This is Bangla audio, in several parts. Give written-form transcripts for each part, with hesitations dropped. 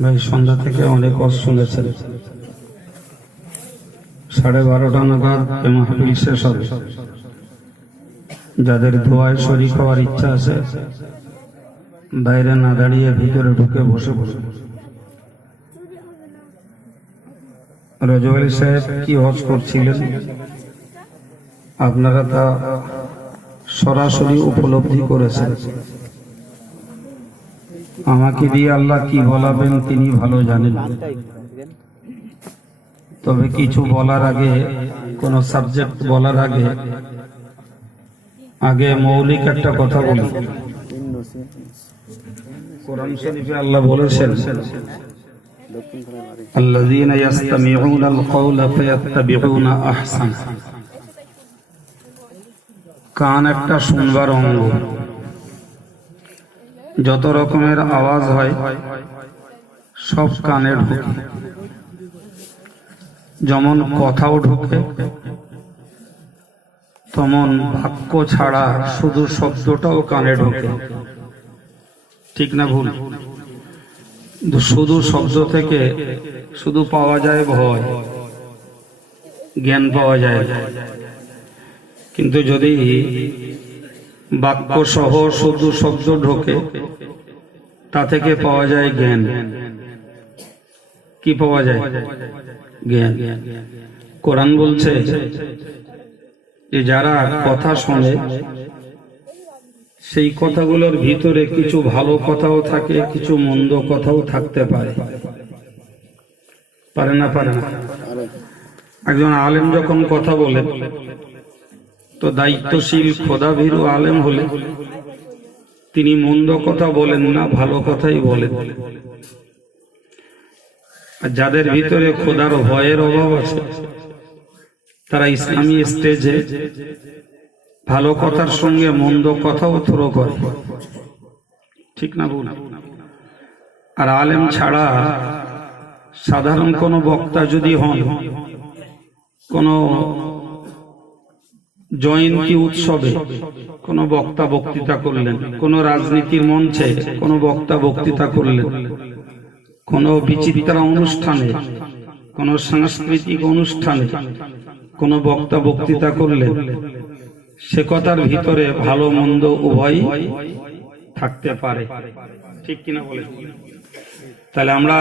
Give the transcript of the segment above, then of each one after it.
ভাই সন্ধ্যা থেকে অনেক ওয়াজ শুনেছেন। 12:30 নাগাদ মাহফিল শেষ হবে। যাদের দোয়ায় শরীক হওয়ার ইচ্ছা আছে বাইরে না দাঁড়িয়ে ভিতরে ঢুকে বসে বসে। রজব আলী সাহেব কি ওয়াজ করছিলেন আপনারা তা সরাসরি উপলব্ধি করেছেন। আমাকে দিয়ে আল্লাহ কি বলাবেন তিনি ভালো জানেন। তবে কিছু বলার আগে, কোন সাবজেক্ট বলার আগে মৌলিক একটা কথা বলি। কোরআন শরীফে আল্লাহ বলেছেন, আল্লাযীনা ইয়াসতামিউনাল কাওলা ফায়াত্তাবিউনা আহসানা। কান একটা শুনবার অঙ্গ। যত রকমের আওয়াজ হয় সব কানে ঢোকে। যেমন কথাও ঢোকে, তেমন বাক্য ছাড়া শুধু শব্দটাও কানে ঢোকে। ঠিক না ভুল? শুধু শব্দ থেকে শুধু পাওয়া যায় ভয়, জ্ঞান পাওয়া যায়। কিন্তু যদি বাক্য সহ শুধু শব্দ ঢোকে তা থেকে পাওয়া যায় জ্ঞান। কি পাওয়া যায়? জ্ঞান। কোরআন বলছে যে যারা কথা শোনে সেই কথাগুলোর ভিতরে কিছু ভালো কথাও থাকে, কিছু মন্দ কথাও থাকতে পারে। পারে না? পারে না? একজন আলেম যখন কথা বলে তো দায়িত্বশীল খোদাভীরু আলেম হলে তিনি মন্দ কথা বলেন না, ভালো কথাই বলেন। আর যাদের ভিতরে খোদার ভয়ের অভাব আছে তারা ইসলামী স্টেজে ভালো কথার সঙ্গে মন্দ কথাও থ্রো করে। ঠিক না ভুল? আর আলেম ছাড়া সাধারণ কোনো বক্তা যদি হন, কোনো জয়ন্তী উৎসবে কোনো বক্তা বক্তৃতা করলেন, কোনো রাজনীতির মঞ্চে কোনো বক্তা বক্তৃতা করলেন, কোনো বিচিত্রা অনুষ্ঠানে, কোনো সাংস্কৃতিক অনুষ্ঠানে কোনো বক্তা বক্তৃতা করলেন, সে কথার ভিতরে ভালো মন্দ উভয়ই থাকতে পারে। ঠিক কিনা বলে? তাহলে আমরা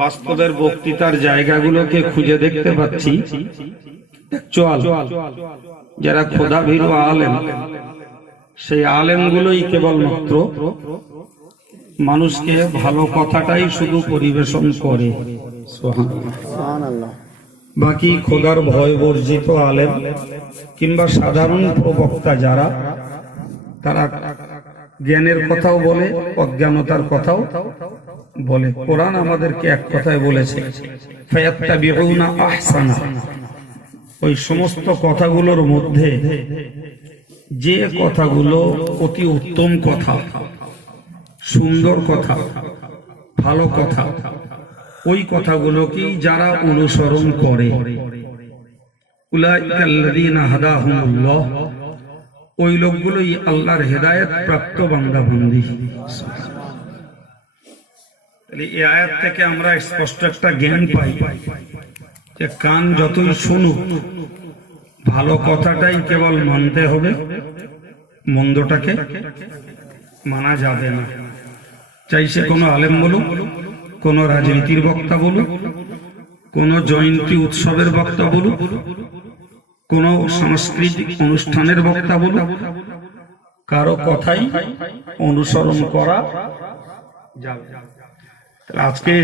বাস্তবের বক্তৃতার জায়গাগুলোকে খুঁজে দেখতে পাচ্ছি। যারা খোদাভীরু আলেম, সেই আলেমগুলোই কেবলমাত্র মানুষকে ভালো কথাটাই শুধু পরিবেশন করে। বাকি খোদার ভয় বর্জিত আলেম কিংবা সাধারণ প্রবক্তা যারা, তারা জ্ঞানের কথাও বলে, অজ্ঞানতার কথাও বলে। কোরআন আমাদেরকে এক কথায় বলেছে, ফায়াত্তাবিউনা আহসানা। ওই সমস্ত কথাগুলোর মধ্যে যে কথাগুলো অতি উত্তম কথা, সুন্দর কথা, ভালো কথা, ওই কথাগুলোকেই যারা অনুসরণ করে, উলাইকাল্লাযীনা হাদাহুমুল্লাহ, ওই লোকগুলোই আল্লাহর হেদায়েত প্রাপ্ত বান্দা বান্দী। তাহলে এই আয়াত থেকে আমরা স্পষ্ট একটা জ্ঞান পাই যে কান যতই শুনুক ভালো কথাটাই কেবল মানতে হবে, মন্দটাকে মানা যাবে না। চাই সে কোনো আলেম বলুক, কোন রাজনীতির বক্তা বলুক, কোন জয়ন্তী উৎসবের বক্তা বলুক, কোন সাংস্কৃতিক অনুষ্ঠানের বক্তা বলুক, কারো কথাই অনুসরণ করা যাবে। আজকে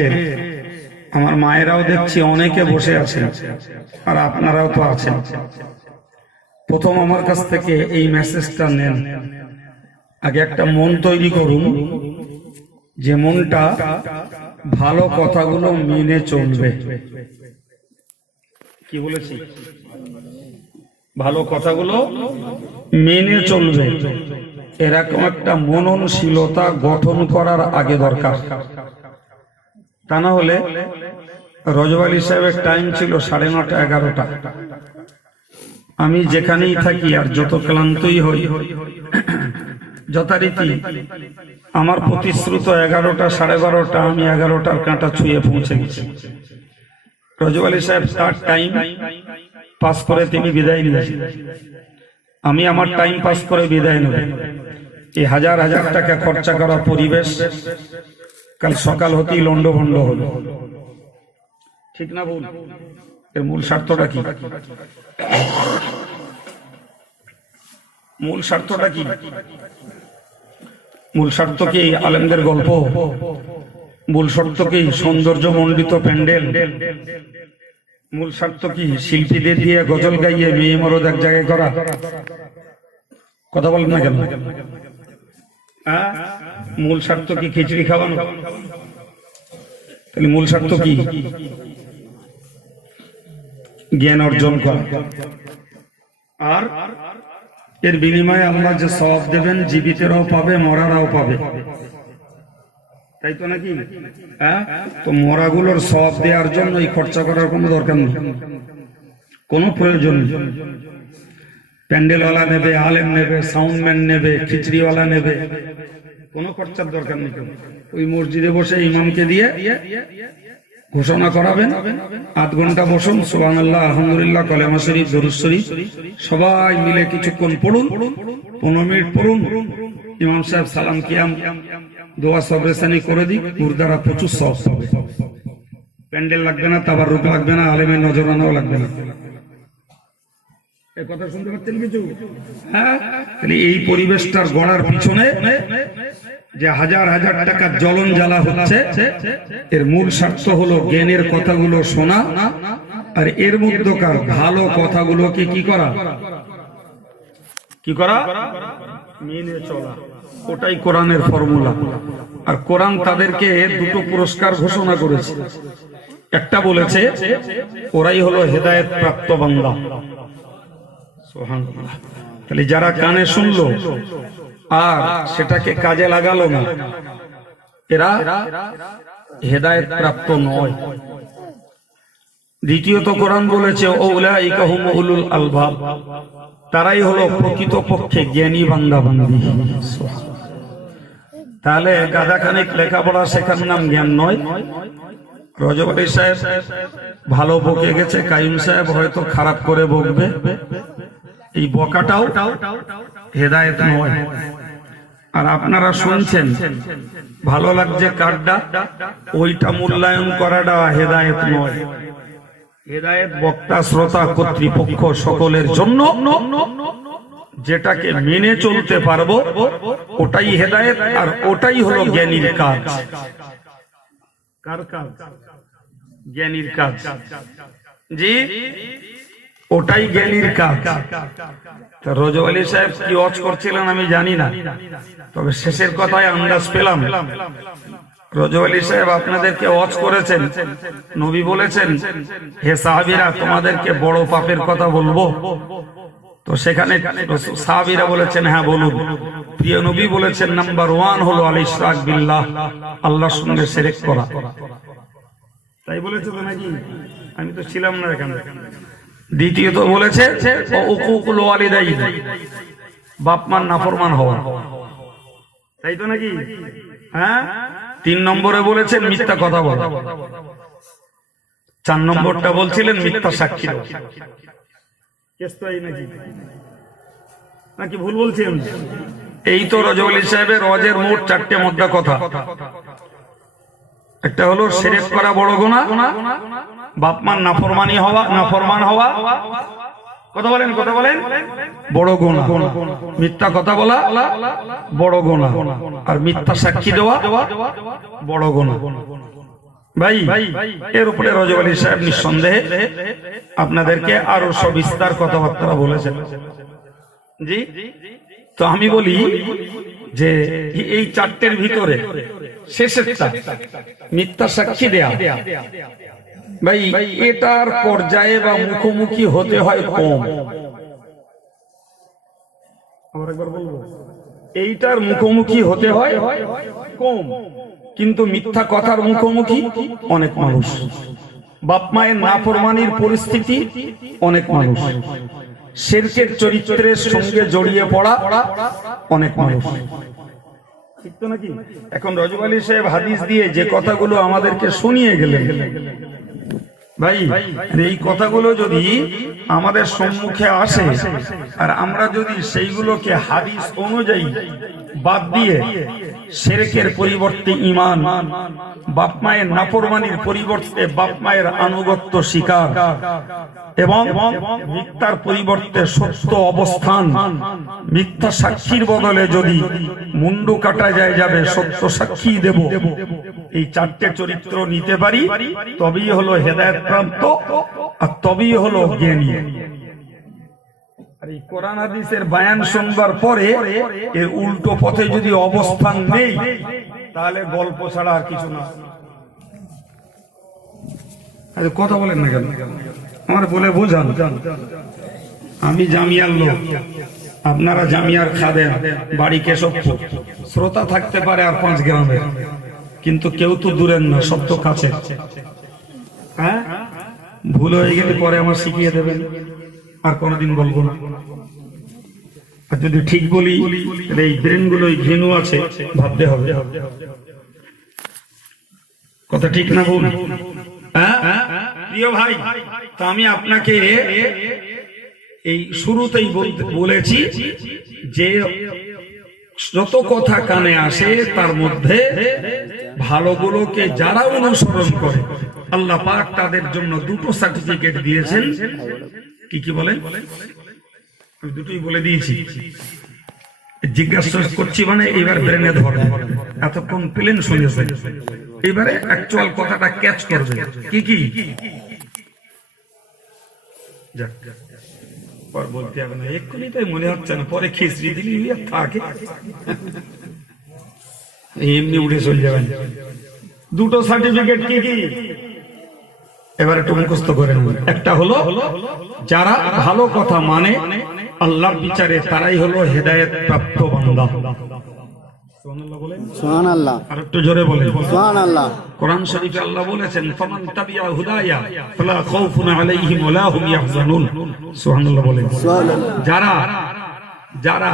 আমার মায়েরাও দেখছি অনেকে বসে আছেন, আর আপনারাও তো আছেন। প্রথম আমার কাছ থেকে এই মেসেজটা নেন। আগে একটা মন তৈরি করুন, যে মনটা ভালো কথাগুলো মেনে চলবে। কি বলেছি? ভালো কথাগুলো মেনে চলবে, এরকম একটা মননশীলতা গঠন করার আগে দরকার। তা না হলে রজব আলী সাহেবের টাইম ছিল 9:30 11টা। আমি যেখানেই থাকি আর যত ক্লান্তই হই, যথারীতি আমার প্রতিশ্রুত 11টা 12:30, আমি 11টার কাঁটা ছুঁয়ে পৌঁছে গেছি। রজব আলী সাহেব তার টাইম পাস করে তিনি বিদায় নিয়েছেন, আমি আমার টাইম পাস করে বিদায় নেব। এই হাজার হাজার টাকা খরচা করা পরিবেশ কাল সকাল হতেই লন্ডভন্ড হলো, ঠিক না ভুল? এর মূল স্বার্থটা কি? মূল স্বার্থটা কি? মূল স্বার্থ কি আলেমদের গল্প? মূল স্বার্থ কি সৌন্দর্য মণ্ডিত প্যান্ডেল? মূল স্বার্থ কি শিল্পীদের দিয়ে গজল গাইয়ে মেয়ে মরদ এক জায়গায় করা? কথা বলেন না কেন? মূল স্বার্থ কি খিচুড়ি খাওয়ানো? তাহলে মূল স্বার্থ কি? জ্ঞান অর্জন করা। আর এর বিনিময়ে আল্লাহ যে সওয়াব দেবেন জীবিতরাও পাবে, মরারাও পাবে, তাই তো নাকি? তো মরাগুলোর সওয়াব দেওয়ার জন্য এই খরচা করার কোনো দরকার নেই, কোনো প্রয়োজন নেই। প্যান্ডেলওয়ালা নেবে, আলেম নেবে, সাউন্ডম্যান নেবে, খিচড়িওয়ালা নেবে, কোনো খরচার দরকার নেই। ওই মসজিদে বসে ইমামকে দিয়ে ঘোষণা করাবেন, 8 ঘন্টা বসুন, সুবহানাল্লাহ, আলহামদুলিল্লাহ, কালেমা শরীফ, দরুদ শরীফ সবাই মিলে কিছুক্ষণ পড়ুন, 15 মিনিট পড়ুন। ইমাম সাহেব সালাম কিয়াম দোয়া সবরেসানি করে দিক, মুর্দারা প্রচুর সওয়াব পাবে। প্যান্ডেল লাগবে না, তাবাররুক লাগবে না, আলেমের নজরানাও লাগবে না। এই কথা শুনতে পাচ্ছেন কিছু? হ্যাঁ, তাহলে এই পরিবেশটার গড়ার পিছনে যে হাজার হাজার টাকা জ্বলন জ্বালা হচ্ছে, এর মূল স্বার্থ হলো জ্ঞানের কথাগুলো শোনা, আর এর মধ্যকার ভালো কথাগুলোকে কি করা? কি করা? মেনে চলা। ওটাই কোরআনের ফর্মুলা। আর কোরআন তাদেরকে 2টো পুরস্কার ঘোষণা করেছে। একটা বলেছে ওরাই হলো হেদায়েত প্রাপ্ত বান্দা। সুবহানাল্লাহ। তাহলে যারা কানে শুনলো আর সেটাকে কাজে লাগালো না, এরা হেদায়েত প্রাপ্ত নয়। দ্বিতীয়ত কোরআন বলেছে উলাইকা হুম উলুল আলবাব, তারাই হলো প্রকৃতপক্ষে জ্ঞানী বান্দা বান্দি। তাহলে গাদাখানিক লেখাপড়া শেখার নাম জ্ঞান নয়। রজব আলী সাহেব ভালো বকে গেছে, কাইম সাহেব হয়তো খারাপ করে বকবে, এই বকাটাও হেদায়েত নয়। আর আপনারা শুনছেন, ভালো লাগছে কারটা, ওইটা মূল্যায়ন করাটা হেদায়েত নয়। হেদায়েত বক্তা, শ্রোতা, কর্তৃপক্ষ সকলের জন্য যেটাকে মেনে চলতে পারবো ওটাই হেদায়েত, আর ওটাই হলো জ্ঞানীর কাজ। কার কাজ? জ্ঞানীর কাজ। জি, ওটাই জ্ঞানীর কাজ। রজব আলী সাহেব কি ওয়াজ করছিলেন আমি জানি না, তবে শেষের কথায় আন্দাজ পেলাম রজব আলী সাহেব আপনাদেরকে ওয়াজ করেছেন। নবী বলেছেন, হে সাহাবীরা, তোমাদেরকে বড় পাপের কথা বলবো। তো সেখানে সাহাবীরা বলেছেন, হ্যাঁ বলুন। প্রিয় নবী বলেছেন, নাম্বার 1 হলো আল ইশরাক বিল্লাহ, আল্লাহর সঙ্গে শিরক করা। তাই বলেছে তো নাকি? আমি তো ছিলাম না এখানে। দ্বিতীয়ত বলেছে উকুকুল ওয়ালিদাইন, বাপ মার নাফরমান হওয়া। তাই তো নাকি? হ্যাঁ। 3 নম্বরে বলেছেন মিথ্যা কথা বলা। 4 নম্বরটা বলছিলেন মিথ্যা সাক্ষী দেওয়া। নাকি ভুল বলছি আমি? এই তো রজব আলী সাহেবের ওয়াজের মোট 4টে মোদ্দা কথা। একটা হলো শিরক করা বড় গুনাহ, বাপ মার নাফরমানি হওয়া, নাফরমান হওয়া, কথা বলেন বড় গুনাহ। মিথ্যা কথা বলা বড় গুনাহ, আর মিথ্যা সাক্ষী দেওয়া বড় গুনাহ। ভাই, এর উপরে রজব আলী সাহেব নিঃসন্দেহে আপনাদেরকে আরো সবিস্তার কথাবার্তা বলেছেন। জি, তো আমি বলি যে এই 4টের ভিতরে শেষেরটা মিথ্যা সাক্ষী দেয়া, ভাই এটার পর্যায়ে বা মুখোমুখি হতে হয় কম। এইটার মুখোমুখি হতে হয় কম, কিন্তু মিথ্যা কথার মুখোমুখি অনেক মানুষ। বাপ মায়ের নাফরমানির পরিস্থিতি অনেক মানুষ। শিরকের চরিত্রের সঙ্গে জড়িয়ে পড়া অনেক মানুষ। ঠিক তো নাকি? এখন রজব আলী সাহেব হাদিস দিয়ে যে কথাগুলো আমাদেরকে শুনিয়ে গেলেন ভাই, এই কথাগুলো যদি আমাদের সম্মুখে আসে আর আমরা যদি সেইগুলোকে হাদিস অনুযায়ী বাদ দিয়ে শিরকের পরিবর্তে ঈমান, বাপ মায়ের নাফরমানির পরিবর্তে বাপ মায়ের আনুগত্য স্বীকার এবং মিথ্যার পরিবর্তে সত্য অবস্থান, মিথ্যা সাক্ষীর বদলে যদি মুন্ডু কাটা যায় যাবে সত্য সাক্ষী দেব, এই চারটে চরিত্র নিতে পারি তবেই হলো হেদায়েত প্রাপ্ত আর তবেই হলো জ্ঞানী। আর এই কোরআন হাদিসের বয়ান শুনবার পরে এর উল্টো পথে যদি অবস্থান নেই তাহলে গল্প ছাড়া আর কিছু না। কথা বলেন না কেন? আমার বলে বোঝান। আমি জামিয়ার লোক, আপনারা জামিয়ার খাদেম, বাড়ি কেশবপুর, শ্রোতা থাকতে পারে আর 5 গ্রামের, কিন্তু কেউ তো দূরের না, সব তো কাছে। হ্যাঁ, ভুল হয়ে গেলে পরে আমার শিখিয়ে দেবেন, আর কোনোদিন বলবো না। আর যদি ঠিক বলি এই ব্রেন গুলো ঘেনু আছে, ভাবতে হবে কথা ঠিক না ভুল। প্রিয় ভাই, তো আমি আপনাকে এই শুরুতেই বলেছি যে যত কথা কানে আসে তার মধ্যে ভালোগুলোকে যারা অনুসরণ করে আল্লাহ পাক তাদের জন্য 2টো সার্টিফিকেট দিয়েছেন। কি কি বলেন? আমি দুটোই বলে দিয়েছি। জিজ্ঞাসা করছি মানে এবার ব্রেনে ধরবে, এতক্ষণ প্লেন শুনেছেন, এবারে অ্যাকচুয়াল কথাটা ক্যাচ করবে। কি কি? পর বলতে হবে না, এক্ষুনি তাই মনে হচ্ছে না, পরে খিচড়ি দিলি থাকে এমনি উঠে চলে যাবেন। 2টো সার্টিফিকেট কি কি এবার একটু মুখস্থ করে নেবেন। একটা হলো যারা ভালো কথা মানে আল্লাহর বিচারে তারাই হলো হেদায়েত প্রাপ্ত বান্দা। সুবহানাল্লাহ। আর একটু জোরে বলেন সুবহানাল্লাহ। কোরআন শরীফে আল্লাহ বলেছেন, ফামান তাবিয়া হুদায়া ফালা খাউফুন আলাইহিম ওয়ালা হুম ইয়াহজানুন। সুবহানাল্লাহ বলেন। যারা যারা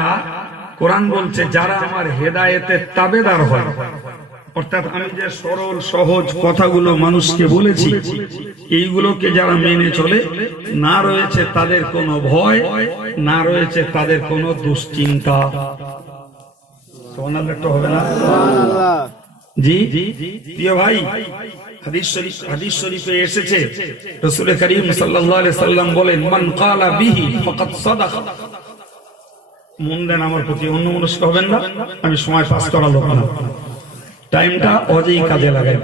কোরআন বলছে যারা আমার হেদায়েতের তাবেদার হয়, অর্থাৎ আমি যে সরল সহজ কথাগুলো মানুষকে বলেছি এইগুলোকে যারা মেনে চলে, না রয়েছে তাদের কোনো ভয়, না রয়েছে তাদের কোনো দুশ্চিন্তা। হবে না? জি প্রিয় ভাই, হাদিস শরীফে এসেছে রাসূল করিম সাল্লাল্লাহু আলাইহি সাল্লাম বলেন, মান ক্বালা বিহি ফাকাদ সাদাকা। মন দেন আমার প্রতি, অন্য মনস্ক হবেন না। আমি সময় পাস করা লোক না, টাইমটা অজেই কাজে লাগাই।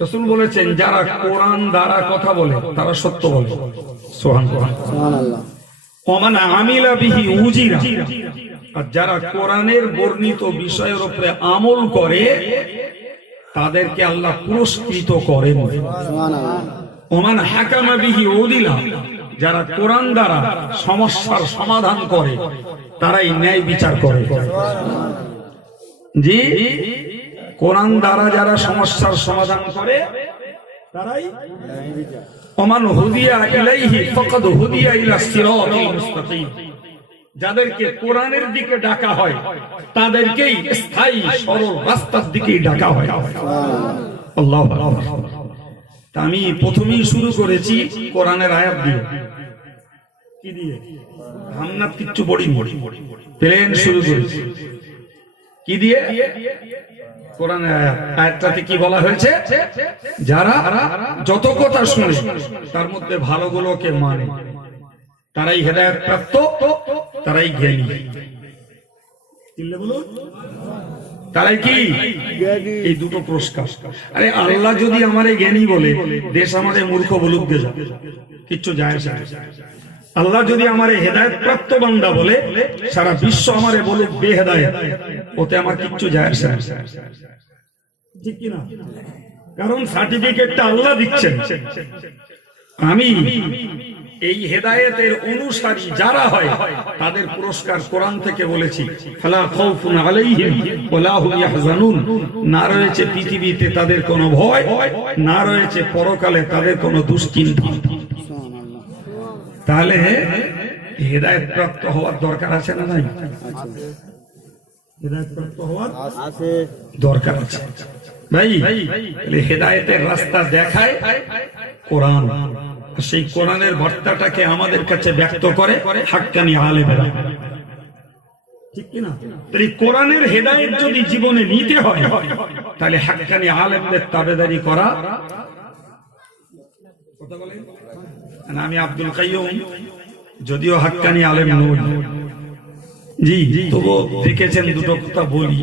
রাসূল বলেছেন যারা কোরআন দ্বারা কথা বলে তারা সত্য বলে। সুবহানাল্লাহ। ওমান আমিলা বিহি উজিরা। আর যারা কোরআনের বর্ণিত বিষয়ের উপরে আমল করে তাদেরকে আল্লাহ পুরস্কৃত করেন। সুবহানাল্লাহ। ওমান হাকামা বিহি উদিলা। যারা কোরআন দ্বারা সমস্যার সমাধান করে তারাই ন্যায় বিচার করে। জি, কোরআন দ্বারা যারা সমস্যার সমাধান করে তারাই ওমান হুদিয়া ইলাইহি ফাকাদ হুদিয়া ইলা সিরাতিল মুস্তাকিম। যাদেরকে কোরআনের দিকে ডাকা হয় তাদেরকেই স্থায়ী সরল রাস্তার দিকে ডাকা হয়। আল্লাহু আকবার। আমি প্রথমেই শুরু করেছি কোরআনের আয়াত দিয়ে। কি দিয়ে? হামনাত কিচ্ছু পড়িনি, প্লেন শুরু করেছি। কি দিয়ে? কোরআনের আয়াত। আয়াতটাতে কি বলা হয়েছে? যারা যত কথা শুনে তার মধ্যে ভালোগুলোকে মানে তারাই হেদায়েত প্রাপ্ত, তারাই জ্ঞানী। তারাই কি? এই 2টো পুরস্কার। আরে আল্লাহ যদি আমারে জ্ঞানী বলে, দেশ আমারে মূর্খ বলুক গে যা, কিচ্ছু যায় আসে না। আল্লাহ যদি আমারে হেদায়েত প্রাপ্ত বান্দা বলে, সারা বিশ্ব আমারে বলুক বেহেদায়েত, ওতে আমার কিচ্ছু যায় আসে না। ঠিক কি না? কারণ সার্টিফিকেটটা আল্লাহ দিচ্ছেন। আমি এই হেদায়েতের অনুসারী যারা হয় তাদের পুরস্কার কোরআন থেকে বলেছি, ফালা খাউফুন আলাইহিম ওয়ালা হুম ইয়াহজানুন। না রয়েছে পৃথিবীতে তাদের কোনো ভয়, না রয়েছে পরকালে তাদের কোনো দুশ্চিন্তা। তাহলে হেদায়েত প্রাপ্ত হওয়ার দরকার আছে না নাই? হেদায়েত প্রাপ্ত হওয়ার দরকার আছে ভাই। হেদায়েতের রাস্তা দেখায় কোরআন, সেই কোরআনের বার্তাটাকে আমাদের কাছে ব্যক্ত করে হাক্কানি আলেমেরা, ঠিক কিনা? তাই কোরআনের হেদায়েত যদি জীবনে নিতে হয় তাহলে হাক্কানি আলেমদের তাবেদারি করা। আমি আব্দুল কাইয়ুম যদিও হাক্কানি আলেম নই, জি তবু দেখেছেন দুটো কথা বলি,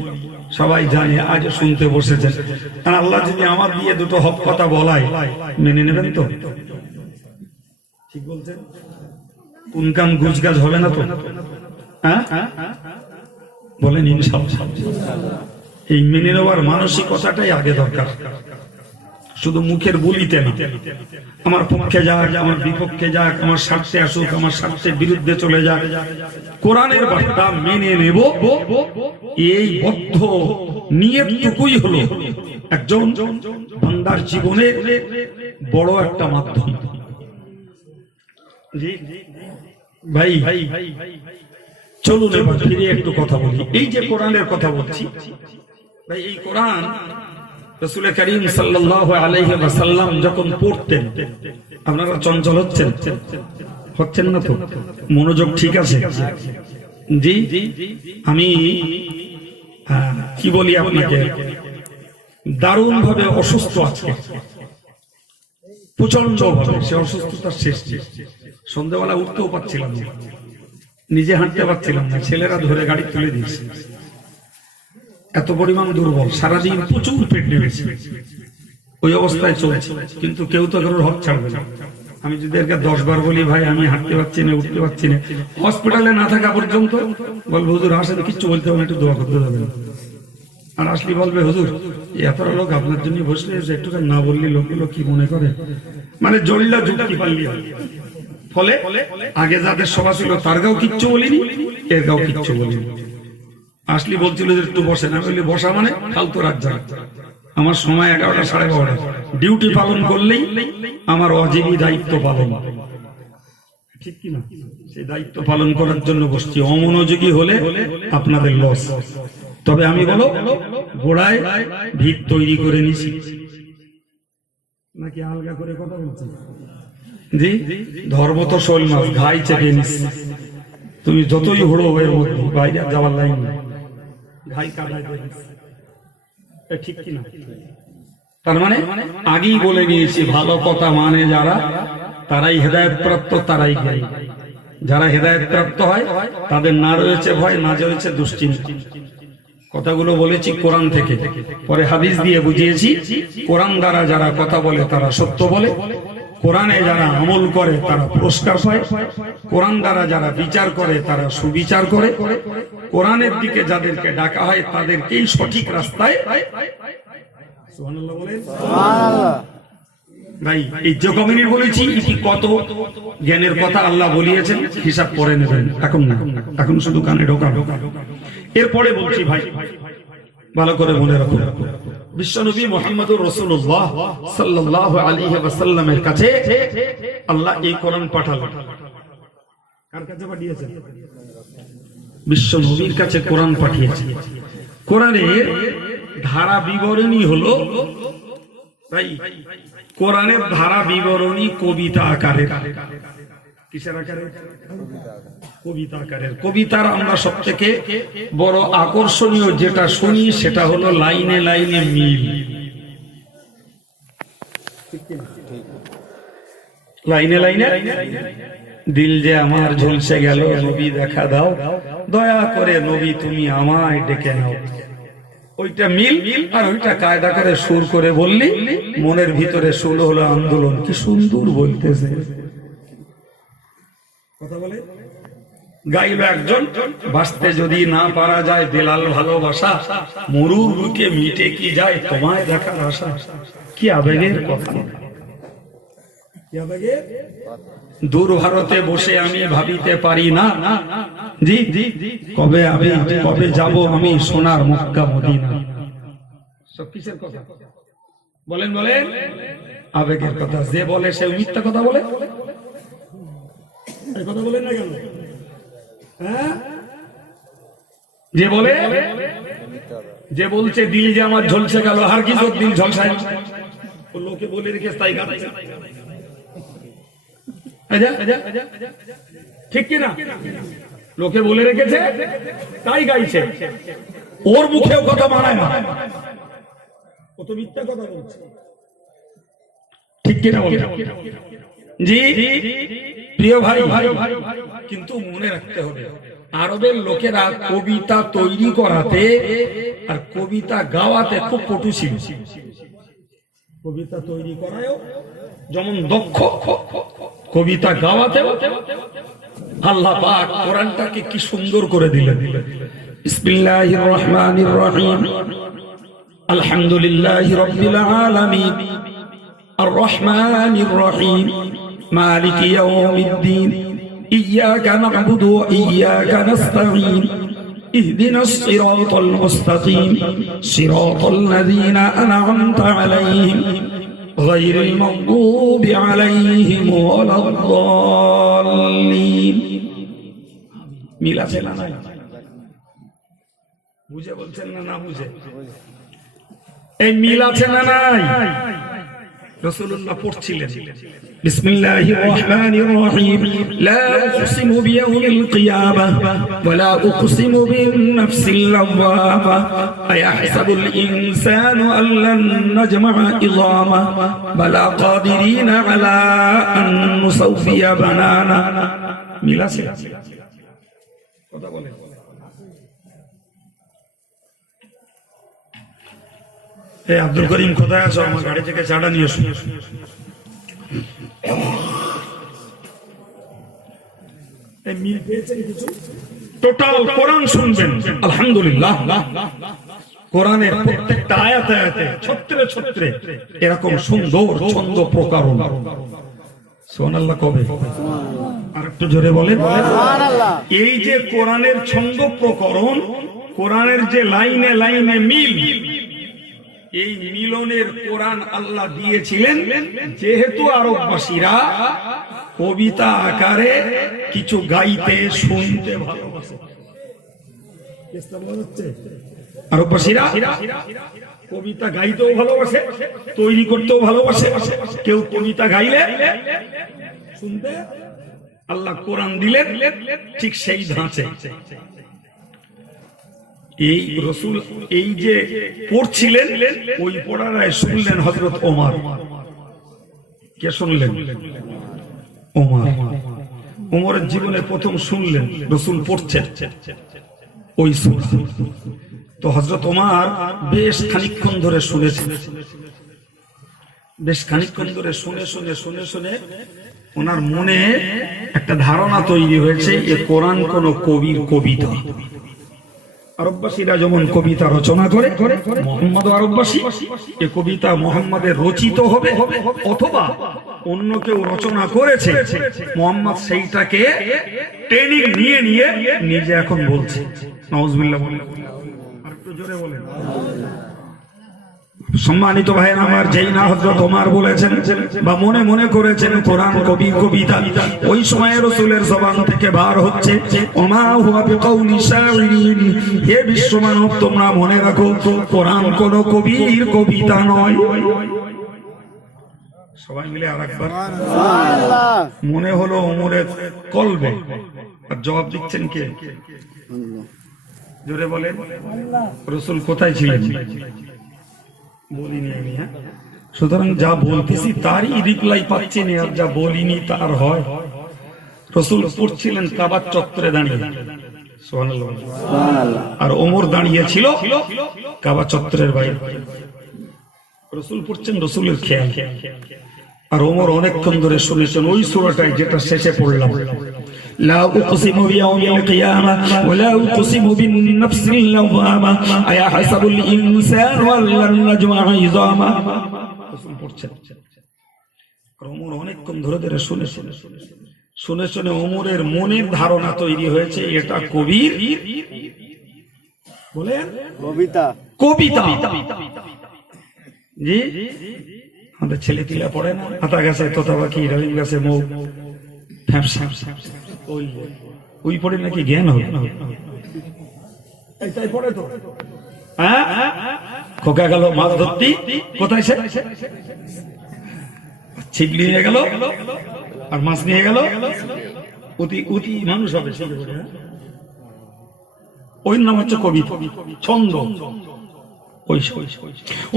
সবাই জানে, আজ শুনতে বসেছেন। আল্লাহ যদি আমার দিয়ে দুটো হক কথা বলায় মেনে নেবেন তো? ঠিক বলছেন? কুনকান গুজগাজ হবে না তো? হ্যাঁ বলেন ইনশাআল্লাহ। এই মেনে নেওয়ার মানসিকতাটাই আগে দরকার, শুধু মুখের বলিতে না। আমার পক্ষে যাক, আমার বিপক্ষে যাক, আমার স্বার্থে আসুক, আমার স্বার্থের বিরুদ্ধে চলে যাক, কোরআনের বার্তা মেনে নেব, এই বদ্ধ নিয়তটুকুই হলো একজন বান্দার জীবনের বড় একটা মাধ্যম। জি ভাই, চলুন এবার ফিরে একটু কথা বলি। এই যে কোরআনের কথা বলছি ভাই, এই কোরআন রাসূল করিম সাল্লাল্লাহু আলাইহি ওয়াসাল্লাম যখন পড়তেন, আপনারা চঞ্চল হচ্ছেন না তো? মনোযোগ ঠিক আছে? জি আমি কি বলি আপনাকে, দারুণ ভাবে অসুস্থ আছে, প্রচন্ড ভাবে। সে অসুস্থতার শেষ, সন্ধ্যাবেলা উঠতেও পারছিলাম না, নিজে হাঁটতে পারছিলাম না, ছেলেরা ধরে গাড়ি তুলে দিয়েছে, এত পরিমাণ দুর্বল। সারাদিন প্রচুর পেট নেমেছে, ওই অবস্থায় চলছে, কিন্তু কেউ তো কারোর হক ছাড়বে না। আমি যদি এরকে 10 বার বলি ভাই আমি হাঁটতে পারছি না, উঠতে পারছি না, হসপিটালে না থাকা পর্যন্ত বলবে হুজুর আসেন, কিচ্ছু বলতে হবে না, একটু দোয়া করতে যাবেন। আর আসলে বলবে হুজুর এত লোক আপনার জন্য বসলে একটু না বললে লোকগুলো কি মনে করে, মানে জলিলা যুক্তি পারলি। ফলে আগে যাদের সভা ছিল তার গাও কিচ্ছু বলিনি, এর গাও কিচ্ছু বলিনি। আসলি বলছিল যে একটু বসেন, আমি বলি বসা মানে ফালতু রাত জাগা। আমার সময় 11টা 12:30, ডিউটি পালন করলেই আমার অজীবী দায়িত্ব পালন, ঠিক কিনা? সেই দায়িত্ব পালন করার জন্য বসছি। অমনোযোগী হলে আপনাদের লস। তবে আমি বলো গোড়ায় ভিত তৈরি করে নিছি, নাকি আলগা করে কথা বলছি? জি ধর্ম তো শোল মাছ, ঘাই চেপে নিছি। তুমি যতই হড়ো এর মধ্যে, বাইরে যাওয়ার লাইন নেই, ঘাই কাটাই দিয়েছি, ঠিক কিনা? তার মানে আগেই বলে নিয়েছি, ভালো কথা মানে যারা, তারাই হেদায়েত প্রাপ্ত, তারাই জ্ঞানী। যারা হেদায়েত প্রাপ্ত হয় তাদের না রয়েছে ভয়, না রয়েছে দুশ্চিন্তা। কথাগুলো বলেছি কোরআন থেকে, পরে হাদিস দিয়ে বুঝিয়েছি। কোরআন দ্বারা যারা কথা বলে তারা সত্য বলে, কোরআনে যারা আমল করে তারা পুরস্কার পায়, কোরআন দ্বারা যারা বিচার করে তারা সুবিচার করে, কোরআনের দিকে যাদেরকে ডাকা হয় তাদেরকেই সঠিক রাস্তায়। সুবহানাল্লাহ বলেন। ভাই এই যে কমিউনিটি বলেছি, এটি কত জ্ঞানের কথা আল্লাহ বলিয়েছেন, হিসাব করে নেবেন, এখন না, এখন শুধু কানে ঢোকা। এরপরে বলছি ভাই ভালো করে মনে রাখুন, বিশ্বনবী মুহাম্মদুর রাসূলুল্লাহ সাল্লাল্লাহু আলাইহি ওয়াসাল্লামের কাছে আল্লাহ এই কোরআন পাঠালেন। কার কাছে পাঠিয়েছেন? বিশ্বনবীর কাছে কোরআন পাঠিয়েছেন। কোরআনের ধারা বিবরণী হলো ভাই, কোরআনের ধারা বিবরণী কবিতা আকারের। কিসের আকারে? কবিতা আকারের। কবিতার আমরা সব থেকে বড় আকর্ষণীয় যেটা শুনি সেটা হলো লাইনে লাইনে মিল। লাইনে লাইনে দিল যে আমার ঝলসে গেল, নবী দেখা দাও, দয়া করে নবী তুমি আমায় ডেকে নাও। ওইটা মিল, আর ওইটা কায়দা করে সুর করে বললি মনের ভিতরে শুরু হলো আন্দোলন। কি সুন্দর বলতেছে, কথা বলে গাইবে একজন, বাঁচতে যদি না পারা যায় বেলাল ভালোবাসা, মরুর বুকে মিটে কি যায় তোমায় দেখার আশা। কি আবেগের কথা, কি আবেগের। দূর ভারতে বসে আমি ভাবিতে পারি না, জি কবে আমি কবে যাব আমি সোনার মক্কা মদিনা। সব কিসের কথা বলেন? বলেন আবেগের কথা। যে বলে সে মিথ্যা কথা বলে, কথা বলেন না কেন? হ্যাঁ? যে বলছে দিল যে আমার ঝলসে গেল, আর কি দিল ঝলসায়, লোকে বলে রেখেছে তাই গাইছে, ঠিক কিনা? লোকে বলে রেখেছে তাই গাইছে, ওর মুখেও কথা মানায় না, ও তো মিথ্যা কথা বলছে, ঠিক কিনা? জি প্রিয় ভাই, কিন্তু মনে রাখতে হবে আরবের লোকেরা কবিতা তৈরি করাতে আর কবিতা গাওয়াতে খুব পটু ছিল। কবিতা তৈরি করায়ও যেমন দক্ষ, কবিতা গাওয়াতেও আল্লাহ পাক কোরআনটাকে কি সুন্দর করে দিলেন। বিসমিল্লাহির রহমানির রহিম, আলহামদুলিল্লাহি রাব্বিল আলামিন, আর রহমানির রহিম, মালিকি ইয়াউমিদ্দিন, ইয়্যাকা না'বুদু ওয়া ইয়্যাকা নাস্তাঈন, ইহদিনাস সিরাতাল মুস্তাকিম, সিরাতাল লাযীনা আন'আমতা আলাইহিম গায়রিল মাগদুবি আলাইহিম ওয়ালাদ-দাল্লিন। মিল আছে না নাই? বুঝে বলছেন না, না বুঝে? এই মিল আছে না নাই? রাসূলুল্লাহ পড়ছিলেন বিসমিল্লাহির রহমানির রহিম, লা উকসিমু বিয়াউমিল কিয়ামাহ ওয়া লা উকসিমু বিন নাফসিল লাওয়ামা আয়াহসাবুল ইনসানু আল্লান নাজমা'a ইযামা বালা কাদিরিনা আলা আন নুসাউফিয়া বানানা। মিল আছে? কথা বলেন। এই আব্দুল করিম কোথায় আছো? আমার গাড়ি থেকে চাটা নিয়ে এসো। টোটাল কোরআন শুনবেন আলহামদুলিল্লাহ। কোরআনের প্রত্যেকটা আয়াতে আয়াতে ছত্রে ছত্রে এরকম সুন্দর ছন্দ প্রকরণ। সুবহানাল্লাহ কবে? আর একটু জোরে বলেন সুবহানাল্লাহ। এই যে কোরআনের ছন্দ প্রকরণ, কোরআনের যে লাইনে লাইনে মিল, এই মিলনের কোরআন আল্লাহ দিয়েছিলেন যেহেতু আরববাসীরা কবিতা আকারে কিছু গাইতে শুনতে ভালোবাসে। আরববাসীরা কবিতা গাইতেও ভালোবাসে, তৈরি করতেও ভালোবাসে। কেউ কবিতা গাইলে শুনতে আল্লাহ কোরআন দিলেন ঠিক সেই ধাঁচে। এই রাসূল এই যে পড়ছিলেন, ওই পড়ারায় শুনলেন হযরত ওমর। কে শুনলেন? ওমর। ওমরের জীবনে প্রথম শুনলেন রাসূল পড়ছেন ওই সূরা। তো হযরত ওমর বেশ খানিকক্ষণ ধরে শুনেছেন। বেশ খানিকক্ষণ ধরে শুনে শুনে শুনে শুনে ওনার মনে একটা ধারণা তৈরি হয়েছে, এ কোরআন কোন কবির কবিতা। আরববাসীরা যেমন কবিতা রচনা করে, মুহাম্মদ আরববাসী, এই কবিতা মুহাম্মাদের রচিত হবে অথবা অন্য কেউ রচনা করেছে, মুহাম্মদ সেইটাকে ট্রেনিং নিয়ে নিয়ে নিজে এখন বলছে। নাউজুবিল্লাহ বলেন, আর একটু জোরে বলেন। সম্মানিত ভাইয়েরা আমার, যেই না হযরত ওমর বলেছেন বা মনে মনে করেছেন কোরআন কবি কবিতা, ওই সময় রাসূলের জবান থেকে বার হচ্ছে ওমা হুয়া বিকাউলি শাইরিন। হে বিশ্বমানব, তোমরা মনে রাখো কোরআন কোন কবির কবিতা নয়। সবাই মিলে আরেকবার সুবহানাল্লাহ। মনে হলো ওমরের কলবে, আর জবাব দিচ্ছেন কে? জোরে বলেন। রাসূল কোথায় ছিলেন? বলিনি আমি। সুতরাং যা বলতেছি তারই রিপ্লাই পাচ্ছি না, আর যা বলিনি তার হয়। রাসূল পড়ছিলেন কাবার চত্বরে দাঁড়িয়ে, সুবহানাল্লাহ, আর ওমর দাঁড়িয়ে ছিল কাবা চত্বরের বাইরে। রাসূল পড়ছেন, রাসূলের খেয়াল, আর ওমর অনেকক্ষণ ধরে শুনেছেন ওই সূরাটাই যেটা শেষে পড়লাম, লা উকসিমু বিয়াউমিল কিয়ামাহ ওয়া লা উকসিমু বিন নাফসিল লাওয়ামা আয়াহসাবুল ইনসানু আল্লান নাজমা'a ইযামা। রাসূল পড়ছেন, আর ওমর অনেকক্ষণ ধরে ধরে শুনেছেন। শুনে শুনে ওমরের মনের ধারণা তৈরি হয়েছে এটা কবির বলেন কবিতা। কবিতা জি, আমাদের ছেলে পিলা পড়ে না, আতা গাছে তোতা পাখি, রহিম গাছে মৌ, ওই পড়ে নাকি জ্ঞান হবে, তাই পড়ে তো। হ্যাঁ, খোকা গেল মাছ ধরতি, কোথায় সে ছিপলি নিয়ে গেল আর মাছ নিয়ে গেল, অতি অতি মানুষ হবে। ওই নাম হচ্ছে কবিতা, ছন্দ।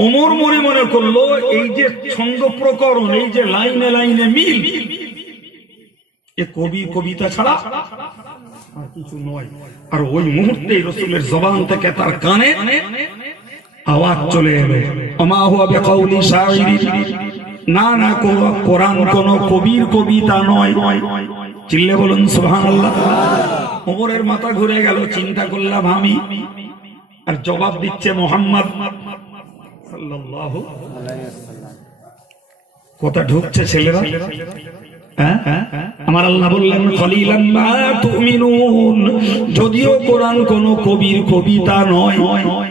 ওমর মনে মনে করলো এই যে ছন্দ প্রকরণ, এই যে লাইনে লাইনে মিল, এ কবি কবিতা ছাড়া আর কিছু নয়। আর ওই মুহূর্তে রাসূলের জবান থেকে তার কানে আওয়াজ চলে এলো, আমা হুয়া বিকাউলি শাইরি, না না, কোরআন কোন কবির কবিতা নয়। চিল্লে বলুন সুবহানাল্লাহ। ওমরের মাথা ঘুরে গেল, চিন্তা করলাম আমি, আর জবাব দিচ্ছে মুহাম্মদ সাল্লাল্লাহু আলাইহি ওয়াসাল্লাম। কথা ঢুকছে ছেলেরা? আমার আল্লাহ বললেন কলিলান মা তুমিনুন, যদিও কোরআন কোন কবির কবিতা নয়,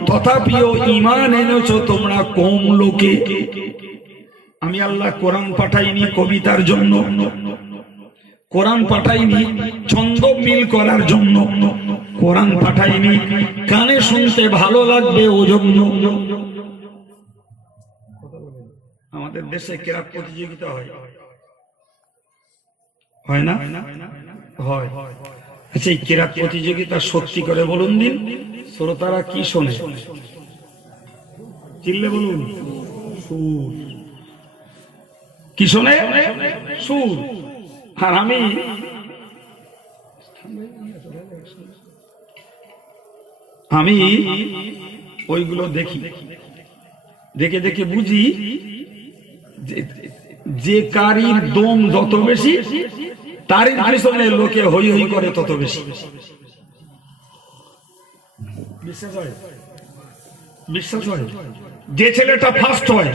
তথাপিও ঈমান এনেছো তোমরা কম লোকে। আমি আল্লাহ কোরআন পাঠাইনি কবিতার জন্য, কোরআন পাঠাইনি ছন্দ মিল করার জন্য, কোরআন পাঠাইনি কানে শুনতে ভালো লাগবে ও জন্য। আমাদের দেশে কেরাত প্রতিযোগিতা হয় না? হয়। আচ্ছা, এই কেরাত প্রতিযোগিতা সত্যি করে বলুন দিন, শ্রোতারা কি শোনে? চিল্লে বলুন। সুর। কি শোনে? সুর। আর আমি ওইগুলো দেখি, দেখে দেখে বুঝি যে কারির দম যত বেশি, তারই পিছনে লোকে হই হই করে তত বেশি। বিশ্বাস হয়? যে ছেলেটা ফার্স্ট হয়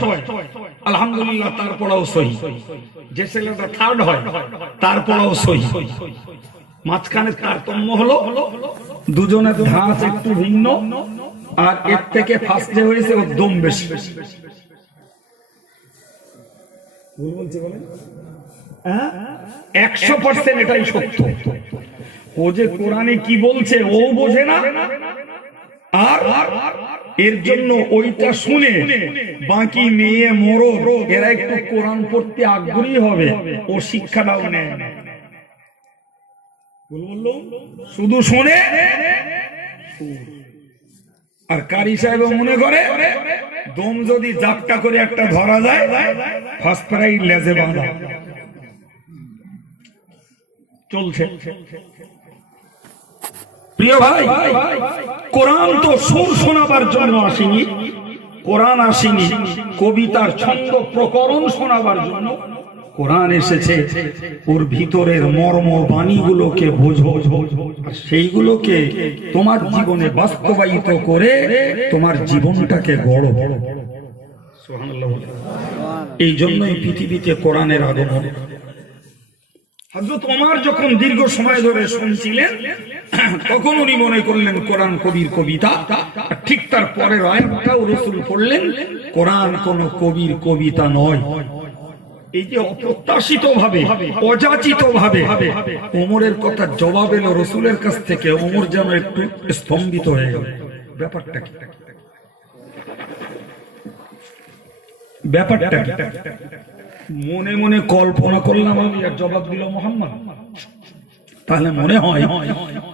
আলহামদুলিল্লাহ, তার পড়াও সহি। যে ছেলেটা থার্ড হয় তার পড়াও সহি। মাঝখানে তারতম্য হলো দুজনের ধাঁচ একটু ভিন্ন, আর এর থেকে ফার্স্টে হয়েছে ওর দম বেশি। 100% এটাই সত্য। ও যে কোরআনে কি বলছে ও বোঝে না, আর এর জন্য ওইটা শুনে বাকি মেয়ে মরো এরা একটু কোরআন পড়তে আগ্রহী হবে, ও শিক্ষাটাও নেয় না। শুধু শুনে, আর কারি সাহেব মনে করে দম যদি জাপটা করে একটা ধরা যায়, ফার্স্ট প্রাইজ লেজে বাঁধা চলছে। প্রিয় ভাই, কোরআন তো সুর শোনাবার জন্য আসেনি, কোরআন আসেনি কবিতার ছন্দ প্রকরণ শোনাবার জন্য। কোরআন এসেছে ওর ভিতরের মর্ম বাণীগুলোকে বোঝো, সেইগুলোকে তোমার জীবনে বাস্তবায়িত করে তোমার জীবনটাকে গড়ো। সুবহানাল্লাহ। এই জন্যই পৃথিবীতে কোরআনের আগমন। হযরত ওমর যখন দীর্ঘ সময় ধরে শুনছিলেন, তখন উনি মনে করলেন কোরআন কবির কবিতা। ঠিক তার পরের আয়াতটাও রাসূল পড়লেন, কোরআন কোন কবির কবিতা নয়। এই যে অপ্রত্যাশিত ভাবে, অযাচিত ভাবে ওমরের কথা জবাব এলো রাসূলের কাছ থেকে, ওমর যেন একটু স্তম্ভিত হয়ে গেল। ব্যাপারটা কি? ব্যাপারটা কি? মনে মনে কল্পনা করলাম আমি, আর জবাব দিল মুহাম্মদ। তাহলে মনে হয়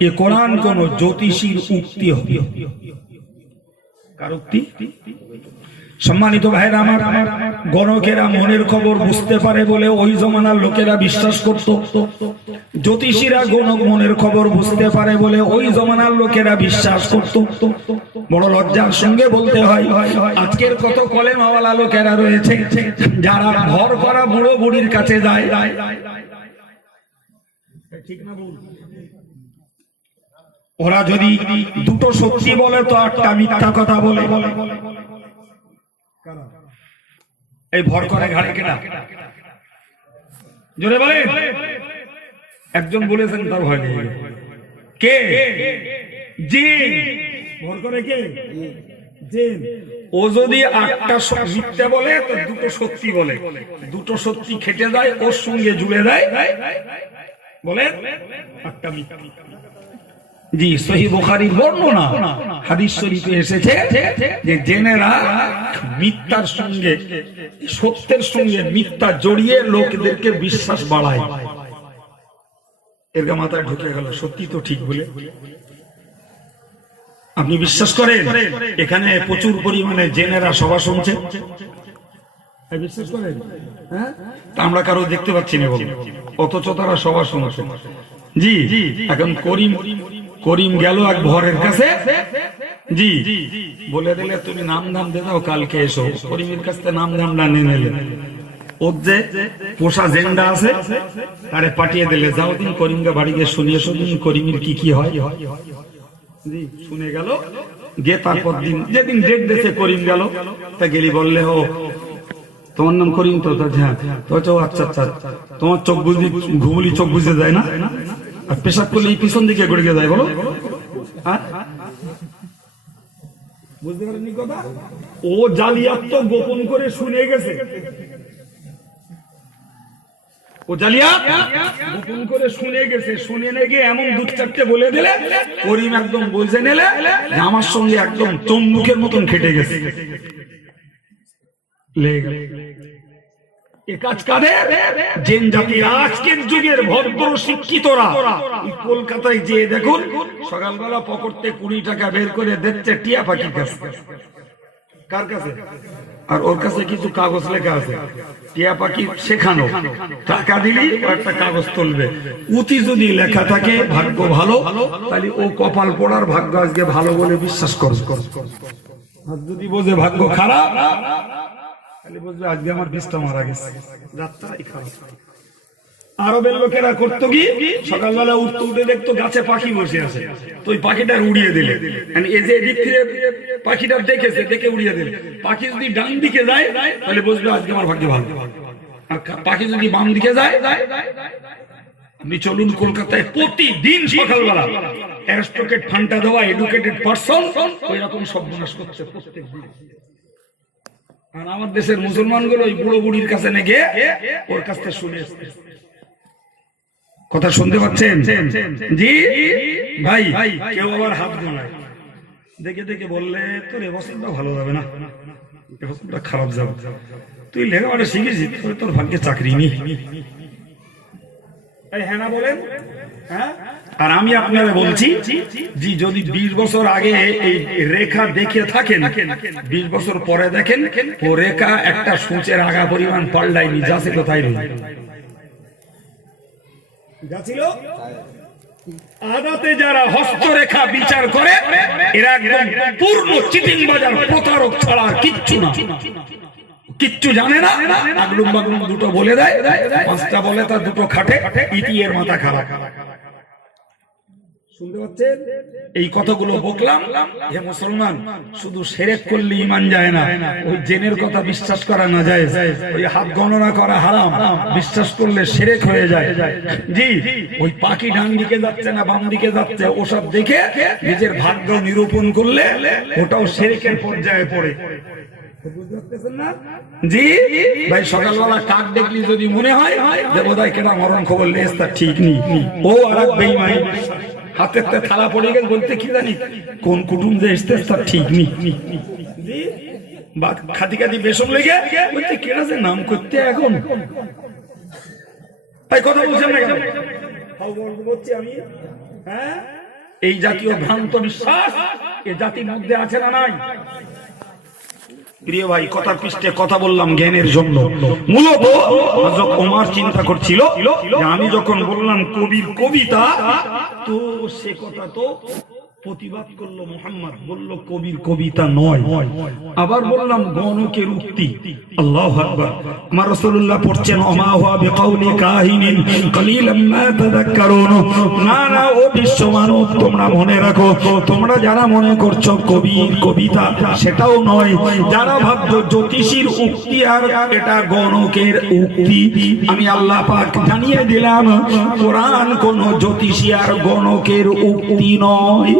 এ কোরআন কোন জ্যোতিষীর উক্তি হবে। কার উক্তি? সম্মানিত ভাইরা আমার, গণকেরা মনের খবর বুঝতে পারে বলে ওই জমানার লোকেরা বিশ্বাস করত। জ্যোতিষীরা গণক মনের খবর বুঝতে পারে বলে ওই জমানার লোকেরা বিশ্বাস করত। বড় লজ্জার সঙ্গে বলতে হয়, আজকের কত কলেমাওয়ালা লোকেরা রয়েছে যারা ভর করা বুড়ো বুড়ির কাছে যায়। ঠিক না? ওরা যদি দুটো সত্যি বলে তো একটা মিথ্যা কথা বলে। এই ভর করে ঘাড়ে কেনা, জোরে বলে। একজন বলেছেন তার ভয় নেই। কে? জিন। ভর করে কে? জিন। ও যদি একটা মিথ্যা বলে তো দুটো সত্যি বলে, দুটো সত্যি খেটে যায়, ওর সঙ্গে জুড়ে দেয়, বলে একটা মিথ্যা। জি, সহিহ বুখারীর বর্ণনা হাদিস শরীফে এসেছে যে জেনেরা মিথ্যার সঙ্গে সত্যের সঙ্গে মিথ্যা জড়িয়ে লোকদেরকে বিশ্বাস বাড়ায়। এর মাথায় ঢুকে গেল সত্যি তো ঠিক বলে। আপনি বিশ্বাস করেন এখানে প্রচুর পরিমাণে জেনেরা সভা শুনছে? বিশ্বাস করেন? হ্যাঁ, আমরা কারো দেখতে পাচ্ছি না বলে, অথচ তারা সভা শুনছে। জি, এখন করিম গেল এক ভরের কাছে, জি বলে দিলে তুমি নাম দাম দিয়ে দাও, কালকে এসো। করিমের কাছ থেকে নাম দামটা নিয়ে নিলে, ওর যে পোষা জেন্ডা আছে তারে পাঠিয়ে দিলে, যাও দিন করিমকে বাড়ি গিয়ে শুনিয়ে শুনুন করিমের কি কি হয়। জি, শুনে গেল গিয়ে তারপর দিন যেদিন ডেট দিয়েছে করিম গেল, তা গেলি বললে ও তোমার নাম করিম তো? হ্যাঁ। তো আচ্ছা আচ্ছা, তোমার চোখ বুঝি ঘুমলি চোখ বুঝে যায় না? আর পেশাব করলে এই পিছন দিকে গড়ে যায় বলো? বুঝতে পারেননি কথা? ও জালিয়াত তো গোপন করে শুনে গেছে, ও জালিয়াত গোপন করে শুনে গেছে। শুনে নেগে এমন দু চারটে বলে দিলে করিম একদম বুঝে নিলে আমার সঙ্গে একদম চম্বুকের মতন খেটে গেছে। জেন জাতি আজকের যুগের ভদ্র শিক্ষিতরা কলকাতায় যে দেখুন সকালবেলা পকেটে 20 টাকা বের করে দিচ্ছে টিয়া পাখির কাছে। কার কাছে? আর ওর কাছে কিছু কাগজ লেখা আছে, টিয়া পাখি শেখানো, টাকা দিলি একটা কাগজ তুলবে। উতি যদি লেখা থাকে ভাগ্য ভালো, তাহলে ও কপাল পড়ার ভাগ্য আজকে ভালো বলে বিশ্বাস করে। আর যদি বোঝে ভাগ্য খারাপ, তাহলে বুঝবে আজকে আমার বীজটা মারা গেছে, যাত্রাই খারাপ। আরবের লোকেরা করতো কি, সকালবেলা উঠতে উঠে দেখতো গাছে পাখি বসে আছে, তো ওই পাখিটা উড়িয়ে দিলে, এই যে এদিক থেকে পাখিটা দেখেছে, দেখে উড়িয়ে দিলে। পাখি যদি ডান দিকে যায় তাহলে বুঝবে আজকে আমার ভাগ্য ভালো, আর পাখি যদি বাম দিকে যায়। আপনি চলুন কলকাতায় প্রতিদিন সকালবেলা অ্যারিস্টোক্রেট ফান্টা দেওয়া এডুকেটেড পারসন ওই রকম সর্বনাশ করছে প্রত্যেক দিন। আর আমার দেশের মুসলমান গুলো ওই বুড়ো বুড়ির কাছে নেগে ওর কাছ থেকে শুনে কথা শুনতে পাচ্ছেন? জি ভাই, কেউ আবার হাত গোনায় দেখে দেখে বললে তোর এবছরটা ভালো যাবে না, এবছরটা খারাপ যাবে, তুই লেখাপড়া শিখেছিস, তোর ভাগ্যে চাকরি নেই। হ্যাঁ না বলেন? হ্যাঁ। আর আমি আপনারা বলছি জি, যদি 20 বছর আগে এই রেখা দেখে থাকেন, 20 বছর পরে দেখেন ও রেখা একটা সূচের আগা পরিমাণ পাল্টায়নি, যা ছিল তাই রইল। যা ছিল আদাতে যারা হস্তরেখা বিচার করে এরা একদম পূর্ব চিটিং বাজার প্রতারক ছাড়া কিচ্ছু না, কিচ্ছু জানে না। আগলুম বাগলুম দুটো বলে দেয়, পাঁচটা বলে তার দুটো খাটে, ইতি এর মাথা খারাপ। শুনতে পাচ্ছেন? এই কথাগুলো বকলাম। হে মুসলমান, শুধু শিরক করলে ঈমান যায় না, ওই জেনের কথা বিশ্বাস করা না যায়, ওই হাত গণনা করা হারাম, বিশ্বাস করলে শিরক হয়ে যায়। জি, ওই পাখি ডান দিকে যাচ্ছে না বাম দিকে যাচ্ছে ওসব দেখে নিজের ভাগ্য নিরূপণ করলে ওটাও শিরকের পর্যায়ে পড়ে। জি ভাই, সকালবেলা কাক দেখলি যদি মনে হয় যে বোধহয় কেনা মরণ খবর লেস, তা ঠিক নেই, ও আর এক বেঈমান। হাতের থালা পড়ে গেছে বলতে কি জানি কোন কুটুম যে এসতে, তার ঠিক নেই। খাতি খাতি বেসম লেগে বলতে কেনা যে নাম করতে এখন, তাই কথা বলছেন না কেন? আমি হ্যাঁ, এই জাতীয় ভ্রান্ত বিশ্বাস এ জাতির মধ্যে আছে না নাই? প্রিয় ভাই, কথার পৃষ্ঠে কথা বললাম জ্ঞানের জন্য। মূলত হযরত ওমর চিন্তা করছিল যে আমি যখন বললাম কবির কবিতা, তো সে কথা তো প্রতিবাদ করলো মুহাম্মদ, বলল কবির কবিতা নয়। আবার বললাম গণকের উক্তি। আল্লাহু আকবার। আমার রাসূলুল্লাহ পড়ছেন ওমা হুয়া বিকাউলি কাহিনিন কলিলাম মা তাযাক্কারুন। না না, ও বিশ্ব মানব, তোমরা মনে রাখো, তোমরা যারা মনে করছো কবির কবিতা, সেটাও নয়। যারা ভাবছো জ্যোতিষীর উক্তি আর এটা গণকের উক্তি, আমি আল্লাহ পাক জানিয়ে দিলাম কোরআন কোন জ্যোতিষী আর গণকের উক্তি নয়।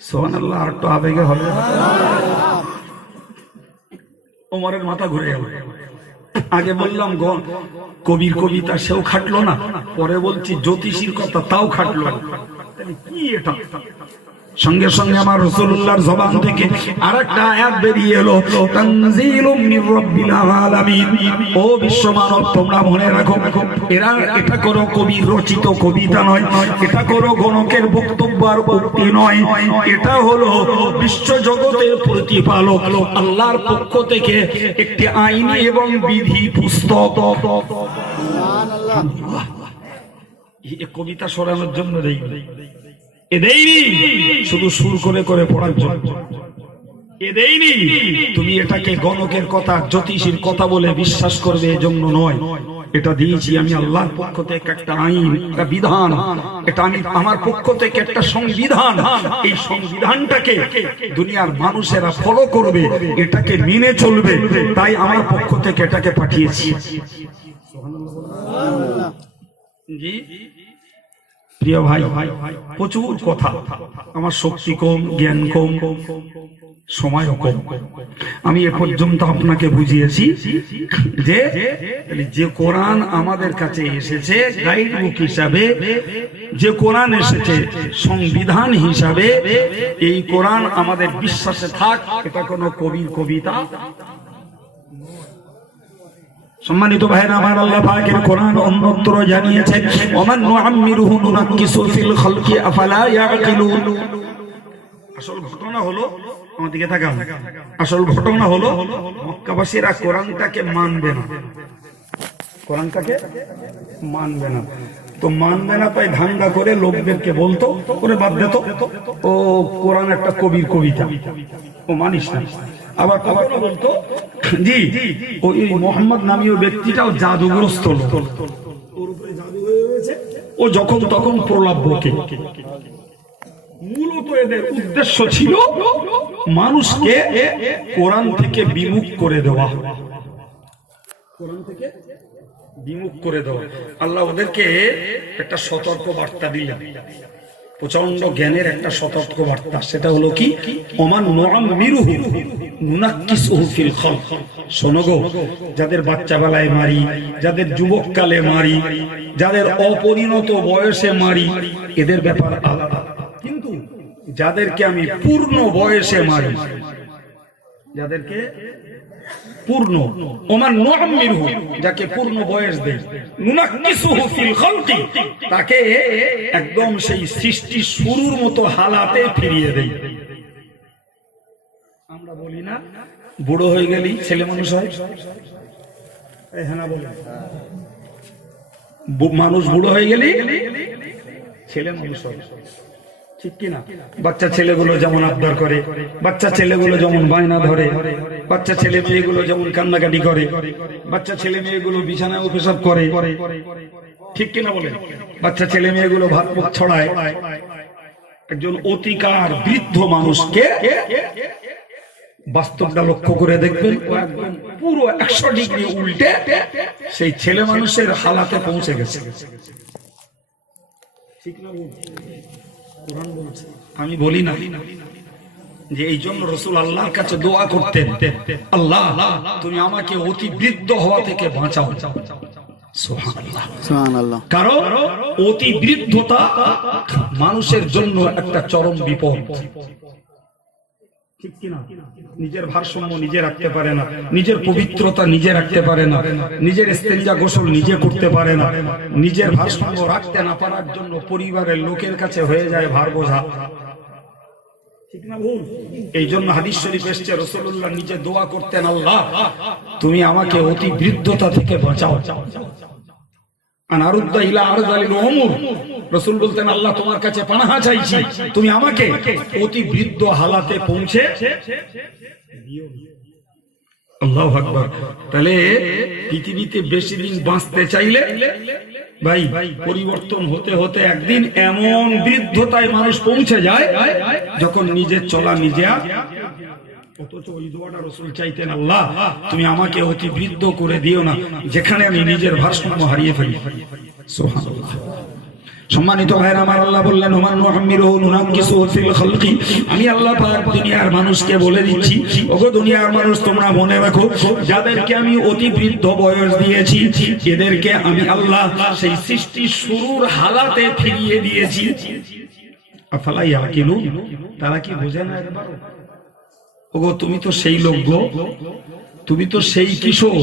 সুবহানাল্লাহ। আর তো আবেগে হবে, ওমরের মাথা ঘুরে গেল। আগে বললাম কবির কবিতা সেও খাটলো না, পরে বলছি জ্যোতিষীর কথা তাও খাটলো না। কি এটা? সঙ্গে সঙ্গে আমার রাসূলুল্লাহর জবান থেকে আরেকটা আয়াত বেরিয়ে এলো, তানজিলুম মির রাব্বিল আলামিন। ও বিশ্ব মানব, তোমরা মনে রাখো, এটা কোনো কবির রচিত কবিতা নয়, এটা কোনো গণকের বক্তব্য আর উক্তি নয়, এটা হলো বিশ্ব জগতের প্রতিপালক আল্লাহর পক্ষ থেকে একটি আইনি এবং বিধি পুস্তক। সুবহানাল্লাহ। এই কবিতা শোনানোর জন্য দেয়নি, শুধু সুর করে করে পড়ার জন্য দেয়নি। তুমি এটাকে গণকের কথা, জ্যোতিষীর কথা বলে বিশ্বাস করবে এজন্য নয়। এটা দিয়েছি আমি আল্লাহর পক্ষ থেকে একটা আইন, একটা বিধান, এটা আমি আমার পক্ষ থেকে একটা সংবিধান। এই সংবিধানটাকে দুনিয়ার মানুষেরা ফলো করবে, এটাকে মেনে চলবে, তাই আমার পক্ষ থেকে এটাকে পাঠিয়েছি। জি প্রিয় ভাই, প্রচুর কথা, আমার শক্তি কম, জ্ঞান কম, সময়ও কম। আমি এ পর্যন্ত আপনাকে বুঝিয়েছি যে যে কোরআন আমাদের কাছে এসেছে গাইড বুক হিসাবে, যে কোরআন এসেছে সংবিধান হিসাবে, এই কোরআন আমাদের বিশ্বাসে থাক, এটা কোনো কবির কবিতা। সম্মানিত ভাইরা আমার, আল্লাহ পাকের কোরআন অন্যত্র জানিয়েছেন, ওমান নুআম্মিরুহু নুনাক্কিসু ফিল খালকি আফালা ইয়াকিলুন। আসল ঘটনা হলো, আমার দিকে তাকান, আসল ঘটনা হলো মক্কাবাসীরা কোরআনটাকে মানবে না, কোরআনটাকে মানবে না। তো মানবে না, তাই ধান্দা করে লোকদেরকে বলতো, করে বাদ দিত, ও কোরআন একটা কবির কবিতা, ও মানিস না। আবার কখনো বলতো, জি ওই মোহাম্মদ নামীয় ব্যক্তিটাও জাদুগ্রস্ত, ওর উপরে জাদু হয়ে গেছে, ও যখন তখন প্রলাপ বকে। মূলত এদের উদ্দেশ্য ছিল মানুষকে কোরআন থেকে বিমুখ করে দেওয়া, কোরআন থেকে বিমুখ করে দেওয়া। আল্লাহ ওদেরকে একটা সতর্ক বার্তা দিলেন, প্রচন্ড জ্ঞানের একটা সতর্ক বার্তা। সেটা হলো কি, ওমান নুআম্মিরুহু নুনাক্কিসুহু ফিল খালক। শোনো গো, যাদের বাচ্চা বেলায় মারি, যাদের যুবক কালে মারি, যাদের অপরিণত বয়সে মারি, এদের ব্যাপার আলাদা। কিন্তু যাদেরকে আমি পূর্ণ বয়সে মারি, যাদেরকে পূর্ণ, ওমান নুআম্মিরুহু, যাকে পূর্ণ বয়স দেই, নুনাক্কিসুহু ফিল খালকি, তাকে একদম সেই সৃষ্টি শুরুর মতো হালাতে ফিরিয়ে দেই। আমরা বলি না, বুড়ো হয়ে গেলেই ছেলে মানুষ হয়, হ্যাঁ না বলে, মানুষ বুড়ো হয়ে গেলেই ছেলে মানুষ হয়, ঠিক কিনা? বাচ্চা ছেলেগুলো যেমন আবদার করে, বাচ্চা ছেলেগুলো যেমন বায়না ধরে, বাচ্চা ছেলে মেয়েগুলো যেমন কান্নাকাটি করে, বাচ্চা ছেলে মেয়েগুলো বিছানায় পেশাব করে, ঠিক কিনা বলে? বাচ্চা ছেলে মেয়েগুলো ভাত মুখ ছড়ায়। একজন অতিকার বৃদ্ধ মানুষকে বাস্তবটা লক্ষ্য করে দেখবেন, পুরো 100 ডিগ্রি উল্টে সেই ছেলে মানুষের হালাতে পৌঁছে গেছে, ঠিক না? কোরআন বলছে, আমি বলি না যে এই জন্য রাসূল আল্লাহর কাছে দোয়া করতেন, আল্লাহ তুমি আমাকে অতি বৃদ্ধ হওয়া থেকে বাঁচাও। সুবহানাল্লাহ, সুবহানাল্লাহ। কারণ অতি বৃদ্ধতা মানুষের জন্য একটা চরম বিপদ, ঠিক কিনা? নিজের ভারসাম্য নিজে রাখতে পারে না, নিজের পবিত্রতা নিজে রাখতে পারে না, নিজের ইস্তেঞ্জা গোসল নিজে করতে পারে না, নিজের ভারসাম্য রাখতে না পারার জন্য পরিবারের লোকের কাছে হয়ে যায় ভার বোঝা, ঠিক না ভুল? এই জন্য হাদিস শরীফ এসেছে, রাসূলুল্লাহ নিজে দোয়া করতেন, আল্লাহ তুমি আমাকে অতি বৃদ্ধতা থেকে বাঁচাও। আনারুদ্দা ইলা আরযালিল উমুর, রাসূল বলতেন, আল্লাহ তোমার কাছে পানাহা চাইছি, তুমি আমাকে অতি বৃদ্ধ হালাতে পৌঁছে দিও। আল্লাহু আকবার। তাহলে পৃথিবীতে বেশি দিন বাঁচতে চাইলে ভাই পরিবর্তন হতে হতে একদিন এমন বৃদ্ধতায় মানুষ পৌঁছে যায় যখন নিজের চলা নিজে, অথচ ওই দোয়াটা রাসূল চাইতেন, আল্লাহ তুমি আমাকে অতি বৃদ্ধ করে দিও না যেখানে আমি নিজের ভারসাম্য হারিয়ে ফেলি। সুবহানাল্লাহ। সম্মানিত ভাইরা আমার, আল্লাহ বললেন ওমান মুহাম্মিরুহু নুনাক্কিসুহু ফিল খালকি। আমি আল্লাহ পাক দুনিয়ার মানুষকে বলে দিচ্ছি, ওগো দুনিয়ার মানুষ, তোমরা মনে রাখো, যাদেরকে আমি অতি বৃদ্ধ বয়স দিয়েছি, এদেরকে আমি আল্লাহ সেই সৃষ্টির শুরুর হালাতে ফিরিয়ে দিয়েছি। আফালা ইয়াকিলুন, তারা কি বোঝে না? একবার ওগো তুমি তো সেই লোক গো, তুমি তো সেই কিশোর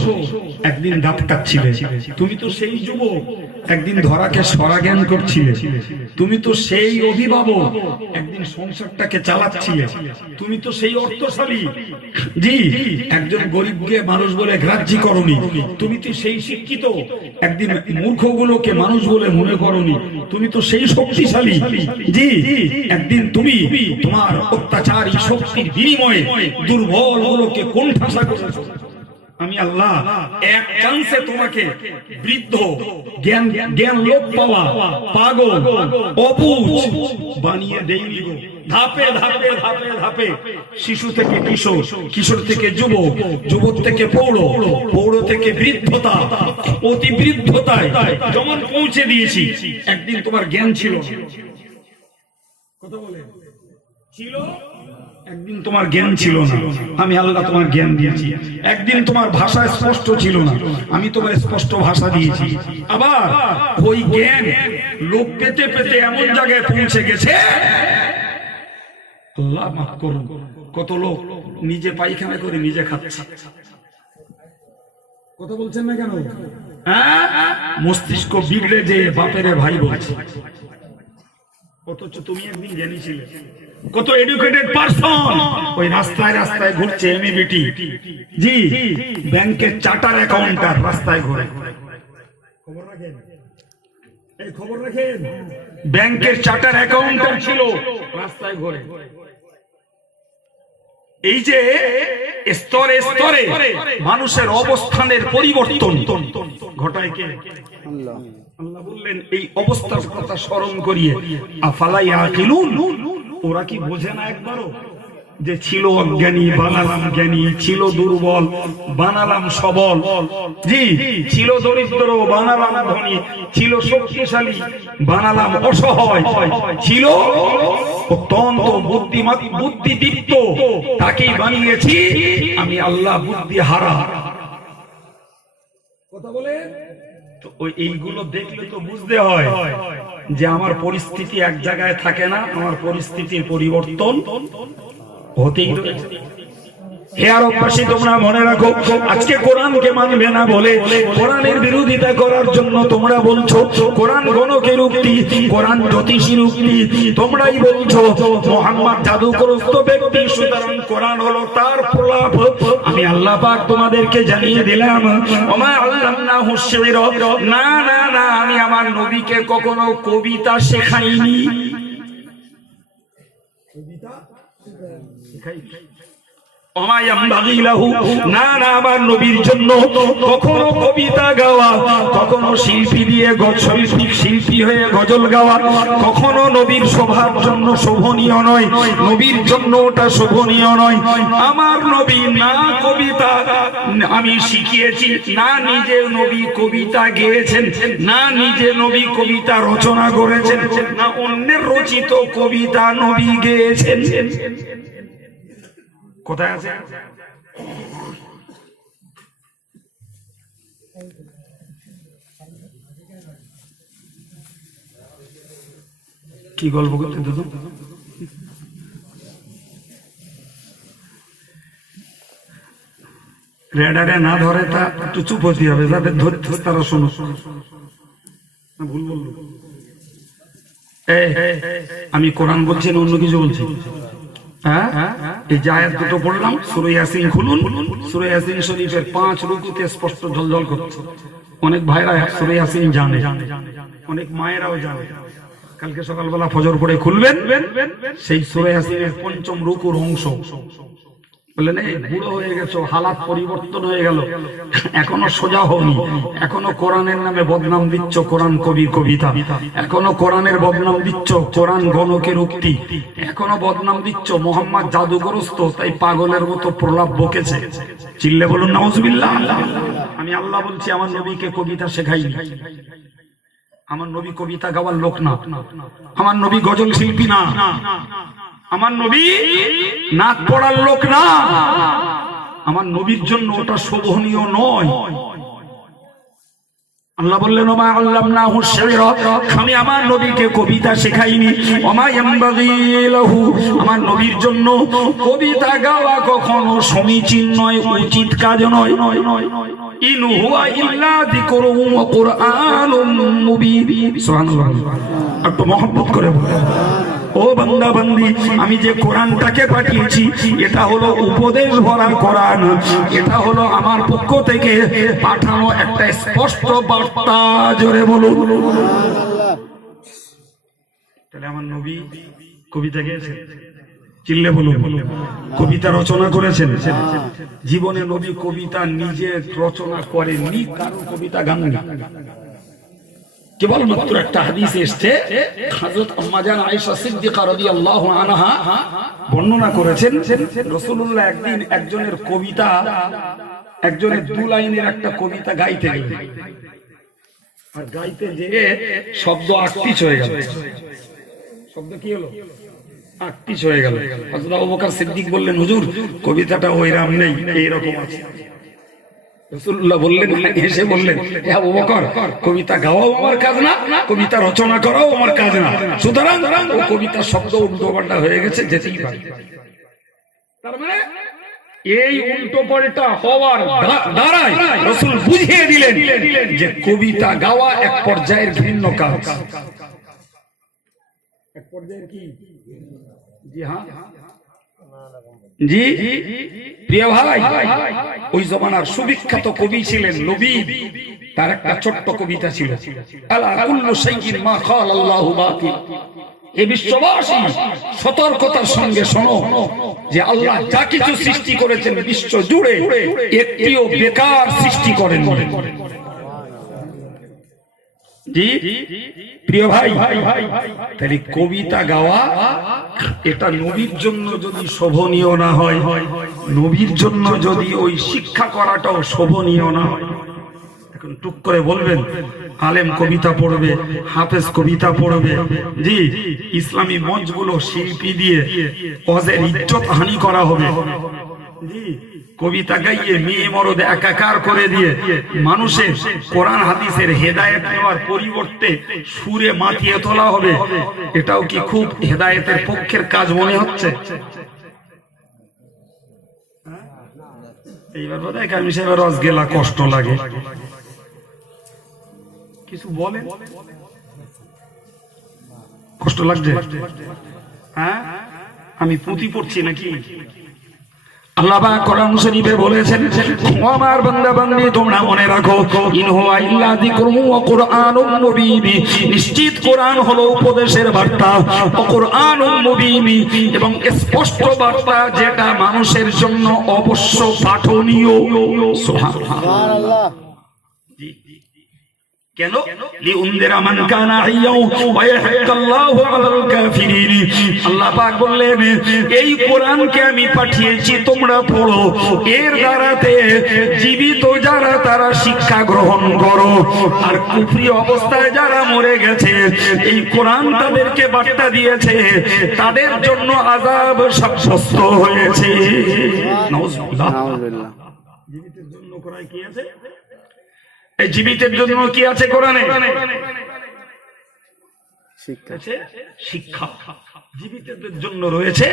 একদিন দাঁত কাটছিলে, তুমি তো সেই যুবক একদিন ধরাকে সরা জ্ঞান করছিলে, তুমি তো সেই অভিভাবক একদিন সংসারটাকে চালাচ্ছিলে, তুমি তো সেই অর্থশালী জি একজন গরিবকে মানুষ বলে গ্রাহ্য করনি, তুমি তো সেই শিক্ষিত একদিন মূর্খগুলোকে মানুষ বলে মনে করনি, তুমি তো সেই শক্তিশালী জি একদিন তুমি তোমার অত্যাচারী শক্তির বিনিময়ে দুর্বল গুলোকে কোণঠাসা করেছো। আমি আল্লাহ এক চান্সে তোমাকে বৃদ্ধ, জ্ঞান লোপ পাওয়া, পাগল, অবুঝ বানিয়ে দেইনি গো। ধাপে ধাপে ধাপে ধাপে শিশু থেকে কিশোর, কিশোর থেকে যুবক, যুবক থেকে পৌঢ়, পৌঢ় থেকে বৃদ্ধতা, অতি বৃদ্ধতায় যেমন পৌঁছে দিয়েছি। একদিন তোমার জ্ঞান ছিল, কথা বলে ছিল, একদিন তোমার জ্ঞান ছিল না, আমি আল্লাহ তোমার জ্ঞান দিয়েছি। একদিন তোমার ভাষা স্পষ্ট ছিল না, আমি তোমার স্পষ্ট ভাষা দিয়েছি। আবার ওই জ্ঞান লোক পেতে পেতে এমন জায়গায় পৌঁছে গেছে, আল্লাহ মাফ করুন, কত লোক নিজে পায়খানা করে নিজে খাচ্ছে। কথা বলছেন না কেন? মস্তিষ্ক বিগড়ে যে বাপেরে ভাই বলছে, অথচ তুমি একদিন জেনেছিলে। কত এডুকেটেড পারসন ওই রাস্তায় রাস্তায় ঘুরছে, এমএবিটি জি ব্যাংকের চার্টার অ্যাকাউন্টার রাস্তায় ঘুরে, খবর রাখেন, এই খবর রাখেন, ব্যাংকের চার্টার অ্যাকাউন্টার ছিল রাস্তায় ঘুরে। এই যে স্তরে স্তরে মানুষের অবস্থানের পরিবর্তন ঘটায় কে? আল্লাহ। আল্লাহ বললেন এই অবস্থার কথা স্মরণ করিয়ে আফালা ইয়াকিলুন, ওরা কি বোঝে না একবারও যে ছিল অজ্ঞানী বানালাম জ্ঞানী, ছিল দুর্বল বানালাম সবল জি, ছিল দরিদ্র বানালাম ধনী, ছিল শক্তিশালী বানালাম অসহায়, ছিল অত্যন্ত বুদ্ধিমান বুদ্ধিদীপ্ত তাকেই বানিয়েছি আমি আল্লাহ বুদ্ধি হারা। কথা বলে এইগুলো দেখলে তো বুঝতে হয় যে আমার পরিস্থিতি এক জায়গায় থাকে না, আমার পরিস্থিতির পরিবর্তন হতেই রয়েছে। হে আরববাসী, তোমরা মনে রাখো, আজকে কোরআনকে মানবে না বলে কোরআনের বিরোধিতা করার জন্য তোমরা বলছো কোরআন গণকের উক্তি, কোরআন জ্যোতিষীর উক্তি, তোমরাই বলছো মুহাম্মদ জাদুগ্রস্ত ব্যক্তি, সুতরাং কোরআন হলো তার প্রলাপ। আমি আল্লাহ পাক তোমাদেরকে জানিয়ে দিলাম ওমা আল্লামনাহু শি'রা, না না না, আমি আমার নবীকে কখনো কবিতা শেখাইনি। কবিতা শেখাইনি না না, আমার নবীর জন্য কখনো কবিতা গাওয়া, কখনো শিল্পী দিয়ে শিল্পী হয়ে গজল গাওয়া, কখনো নবীর শোভার জন্য শোভনীয় নয়, নবীর জন্য ওটা শোভনীয় নয়। আমার নবী না কবিতা আমি শিখিয়েছি, না নিজে নবী কবিতা গেয়েছেন, না নিজে নবী কবিতা রচনা করেছেন, না অন্যের রচিত কবিতা নবী গেয়েছেন। কোথায় আছে? কি গল্প করতে দাদু? রেডারে না ধরে তা একটু চুপ হতে হবে, যাদের ধরতে তারা শোনো। ভুল বললো, আমি কোরআন বলছি না অন্য কিছু বলছি? এই যে আয়াত দুটো পড়লাম, সূরা ইয়াসিন খুলুন, সূরা ইয়াসিন শরীফের 5 রুকুতে স্পষ্ট ঝলঝল করছে। অনেক ভাইরা সূরা ইয়াসিন জানে, অনেক মায়েরাও জানে। কালকে সকালবেলা ফজর পড়ে খুলবেন, সেই সূরা ইয়াসিনের 5ম রুকুর অংশ। বললেন এই বুড়ো হয়ে গেছো, হালাত পরিবর্তন হয়ে গেল, এখনো সোজা হওনি, এখনো কোরআনের নামে বদনাম দিচ্ছ কোরআন কবি কবিতা, এখনো কোরআনের বদনাম দিচ্ছ কোরআন গণকের উক্তি, এখনো বদনাম দিচ্ছ মোহাম্মদ জাদুগ্রস্ত তাই পাগলের মতো প্রলাপ বকেছে। চিল্লে বলুন নাউজুবিল্লাহ। আমি আল্লাহ বলছি আমার নবীকে কবিতা শেখাইনি। আমার নবী কবিতা গাওয়ার লোক না, আমার নবী গজল শিল্পী না, আমার নবী নাচ পড়ার লোক না, আমার নবীর জন্য ওটা শোভনীয় নয়। আল্লাহ বললেন ওমা আল্লামনাহু শি'রা, আমি আমার নবীকে কবিতা শেখাইনি। ওমা ইয়ামবাগি লাহু, আমার নবীর জন্য কবিতা গাওয়া কখনো সমীচীন নয়, উচিত কাজ নয়। ইন হুয়া ইল্লা যিকরুন ওয়া কুরআনুম মুবিন। সুবহানাল্লাহ, একটু মহব্বত করে বলেন, ও বান্দা বান্দি, আমি যে কোরআনটাকে পাঠিয়েছি এটা হলো উপদেশ ভরা কোরআন, এটা হলো আমার পক্ষ থেকে পাঠানো একটা স্পষ্ট বার্তা। জোরে বলুন। তাহলে আমার নবী কবিতা গেয়েছেন, চিল্লে বলুন। কবিতা রচনা করেছেন। জীবনে নবী কবিতা নিজে রচনা করেননি, কারো কবিতা গান না। কেবলমাত্র একটা হাদিস এসেছে, হযরত আম্মা জান আয়েশা সিদ্দিকা রাদিয়াল্লাহু আনহা বর্ণনা করেছেন, রাসূলুল্লাহ একদিন একজনের কবিতা, একজনের দু লাইনের একটা কবিতা গাইতে গেলেন, আর গাইতে যেয়ে শব্দ আকতিচ হয়ে গেল। শব্দ কি হলো? আকতিচ হয়ে গেল। হযরত আবু বকর সিদ্দিক বললেন, হুজুর কবিতাটা ওইরকম নেই, এইরকম আছে। রাসূলুল্লাহ বললেন, এসে বললেন, হে আবু বকর, কবিতা গাওয়াও আমার কাজ না, কবিতা রচনা করাও আমার কাজ না, সুতরাং ও কবিতার শব্দ উল্টো পাল্টা হয়ে গেছে, যেতেই পারে। তার মানে এই উল্টো পাল্টা হওয়ার দ্বারাই রাসূল বুঝিয়ে দিলেন যে কবিতা গাওয়া এক পর্যায়ের ভিন্ন কাজ। এক পর্যায়ের কি? জি হ্যাঁ, জি প্রিয় ভাই, ওই জমানার সুবিখ্যাত কবি ছিলেন লবিব। তার একটা ছোট্ট কবিতা ছিল, আলা কুল্লু শাইইন মা খাল আল্লাহু বাতিল। এই বিশ্ববাসী সতর্কতার সঙ্গে শোনো যে আল্লাহ যা কিছু সৃষ্টি করেছেন বিশ্ব জুড়ে একটিও বেকার সৃষ্টি করেন। জি প্রিয় ভাই, তাহলে কবিতা গাওয়া এটা নবীর জন্য যদি শোভনীয় না হয়, নবীর জন্য যদি ওই শিক্ষা করাটাও শোভনীয় না হয়, এখন টুক করে বলবেন আলেম কবিতা পড়বে, হাফেজ কবিতা পড়বে, জি ইসলামী মঞ্চগুলো শিল্পী দিয়ে ওয়াজের ইজ্জত হানি করা হবে, জি কবিতা গাইয়ে মেয়ে মরদ একাকার করে দিয়ে মানুষের কোরআন হাদিসের হেদায়েত নেওয়ার পরিবর্তে সুরে মাতিয়ে তোলা হবে, এটাও কি খুব হেদায়েতের পক্ষের কাজ মনে হচ্ছে? এইবার বোধ হয় কামি সাহেবের রস গেলা কষ্ট লাগে, কিছু বলে কষ্ট লাগছে? হ্যাঁ, আমি পুঁথি পড়ছি নাকি? আল্লাহ পাক কোরআন শরীফে বলেছেন, ও আমার বান্দা বান্দি, তোমরা মনে রাখো, ইন হুয়া ইল্লা যিকরুন ওয়া কুরআনুম মুবিন, নিশ্চিত কোরআন হলো উপদেশের বার্তা, ও কুরআনুম মুবিন, এবং স্পষ্ট বার্তা যেটা মানুষের জন্য অবশ্য পাঠনীয়। সুবহানাল্লাহ। কেন? লিউনদিরা মান কানা হাইয়্যাও ওয়া ইয়াহকাল্লাহু আলাল কাফিরিন। আল্লাহ পাক বললেন, এই কোরআনকে আমি পাঠিয়েছি তোমরা পড়ো, এর দ্বারাতে জীবিত যারা তারা শিক্ষা গ্রহণ করো, আর কুফরি অবস্থায় যারা মরে গেছে এই কোরআন তাদেরকে বার্তা দিয়েছে, তাদের জন্য আযাব সাব্যস্ত হয়েছে। নাউযুবিল্লাহ। জীবিতের জন্য কোরআন কি আছে? এই জীবিতের জন্য কি আছে কোরআনে? শিক্ষা। জীবিতদের জন্য রয়েছে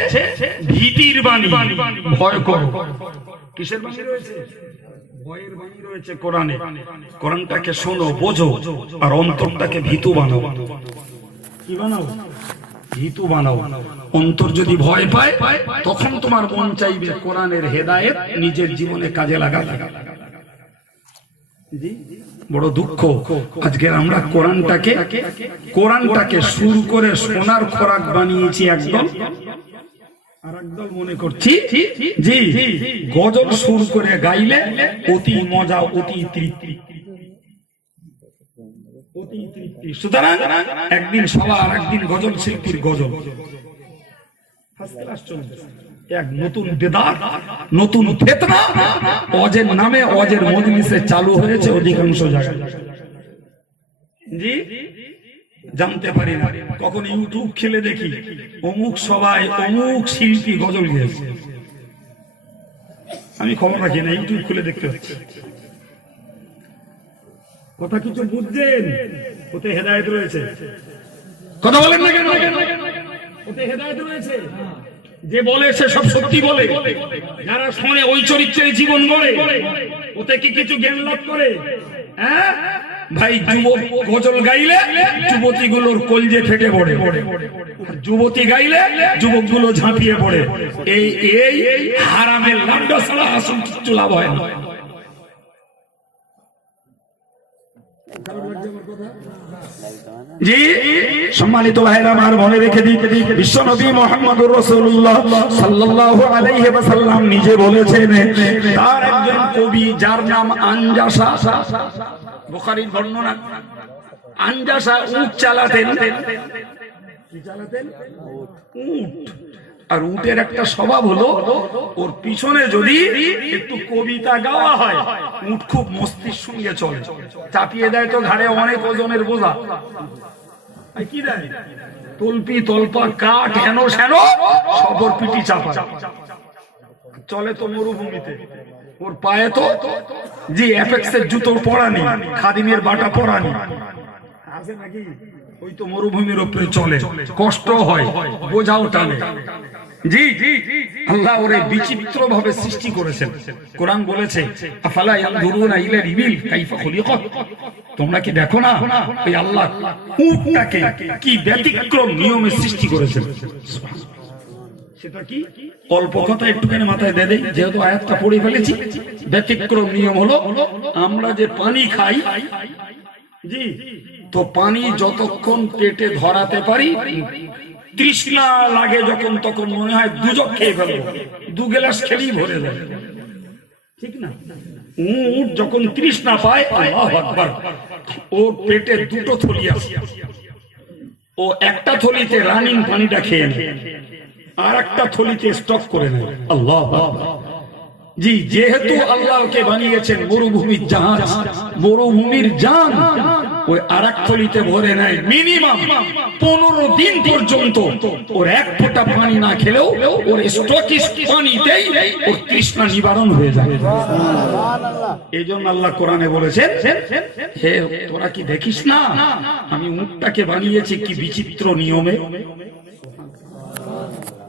ভীতির বাণী, ভয় করো। কিসের বাণী রয়েছে? ভয়ের বাণী রয়েছে কোরআনে। কোরআনটাকে শোনো, বোঝো, আর অন্তরটাকে ভীতু বানাও। কি বানাও? ভীতু বানাও। অন্তর যদি ভয় পায় তখন তোমার মন চাইবে কোরআনের হেদায়েত নিজের জীবনে কাজে লাগাতে। বড় দুঃখ, আজকে আমরা কোরআনটাকে শুরু করে সোনার খোরাক বানিয়েছি একদল, আর একদল মনে করছি জি গজল শুরু করে গাইলে অতি মজা, অতি তৃপ্তি। সুতরাং একদিন সবার, একদিন গজল শিল্পীর গজল, এক নতুন বেদাত, নতুন ফিতনা ওয়াজের নামে ওয়াজের মজলিসে চালু হয়েছে অধিকাংশ জায়গায়। জি জানতে পারি না, কখন ইউটিউব খেলে দেখি অমুক সবাই অমুক শিল্পী গজল গেয়েছে। আমি খবর রাখি না, ইউটিউব খুলে দেখতে হচ্ছে। কথা কিছু বুঝছেন? ওতে হেদায়েত রয়েছে। কথা বলেন না কেন? ওতে হেদায়েত রয়েছে। যে বলে সে সব সত্যি বলে, যারা শোনে ওই চরিত্রের জীবন গড়ে, ওতে কি কিছু জ্ঞান লাভ করে? হ্যাঁ ভাই, যুবক গজল গাইলে যুবতীগুলোর কলজে ফেটে পড়ে, যুবতী গাইলে যুবকগুলো ঝাঁপিয়ে পড়ে। এই এই হারামের লাড্ডা ছাড়া আসল কিচ্ছু লাভ হয় না। জি সম্মানিত ভাইরা আমার, মনে রেখে দিই, বিশ্ব নবী মুহাম্মদুর রাসূলুল্লাহ সাল্লাল্লাহু আলাইহি ওয়াসাল্লাম নিজে বলেছেন, তার একজন কবি যার নাম আনজাসা, বুখারীর বর্ণনা, আনজাসা উট চালাতেন। কি চালাতেন? উট। আর উটের একটা স্বভাব হলো, ওর পিছনে যদি একটু কবিতা গাওয়া হয়, উট খুব মস্তির সঙ্গে চলে, চাপিয়ে দেয় তো ঘাড়ে অনেক ওজনের বোঝা, কি দেয় তলপি তলপা কাঠ হেন সেন সবর পিটি চাপা, চলে তো মরুভূমিতে। ওর পায়ে তো জি অ্যাপেক্সের জুতো পরা নেই, খাদিমের বাটা পরা নেই, আছে নাকি? ওই তো মরুভূমির উপরে চলে, কষ্ট হয়, বোঝাও টানে। জি আল্লাহ ওরে বিচিত্র ভাবে সৃষ্টি করেছেন। কোরআন বলেছে, আফালা ইয়ানজুরুনা ইলাল ইবিল কাইফা খুলিকাত, তোমরা কি দেখো না ওই আল্লাহ উটটাকে কি ব্যতিক্রম নিয়মে সৃষ্টি করেছেন। সেটা কি? অল্প কথা একটুখানি মাথায় দিয়ে দেই, যেহেতু আয়াতটা পড়ে ফেলেছি। ব্যতিক্রম নিয়ম হলো, আমরা যে পানি খাই, জি তো পানি যতক্ষণ পেটে ধরাতে পারি, তৃষ্ণা লাগে যখন, তখন মনে হয় দুজক খেয়ে ফেলবো, 2 গ্লাস খেলেই ভরে যায়, ঠিক না? উট যখন তৃষ্ণা পায়, আল্লাহু আকবার, ওর পেটে 2টো থলি আছে, ও একটা থলিতে রানিং পানিটা খেয়ে নেয়, আর একটা থলিতে স্টক করে নেয়। আল্লাহু আকবার। জি যেহেতু আল্লাহকে বানিয়েছেন মরুভূমির জাহাজ, মরুভূমির জান, ওই আরেক থলিতে ভরে নেয় মিনিমাম 15 দিন পর্যন্ত। ওর এক ফোঁটা পানি না খেলেও ওর স্টকিস পানিতেই ওর তৃষ্ণা নিবারণ হয়ে যায়। এই জন্য আল্লাহ কোরআনে বলেছেন, হে তোরা কি দেখিস না আমি উটটাকে বানিয়েছি কি বিচিত্র নিয়মে,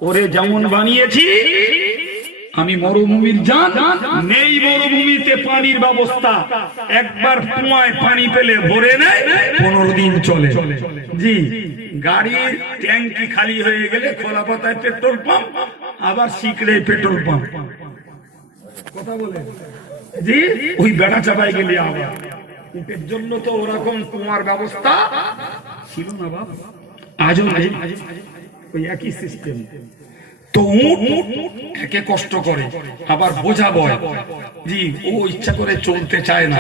ওরে যেমন বানিয়েছি আমি মরুভূমির জান, নেই মরুভূমিতে পানির ব্যবস্থা, একবার কুয়ায় পানি পেলে ভরে নেয়, 15 দিন চলে। জি গাড়ির ট্যাঙ্কি খালি হয়ে গেলে খোলা পাতায় পেট্রোল পাম্প, আবার শিকড়ে পেট্রোল পাম্প, কথা বলে জি ওই বেড়া চাপায় গেলে আবার। এর জন্য তো ওরকম কুয়ার ব্যবস্থা ছিল না বাপ, আজও নাই, ওই একই সিস্টেম। তো উট একে কষ্ট করে, আবার বোঝা বয়, জি ও ইচ্ছা করে চলতে চায় না।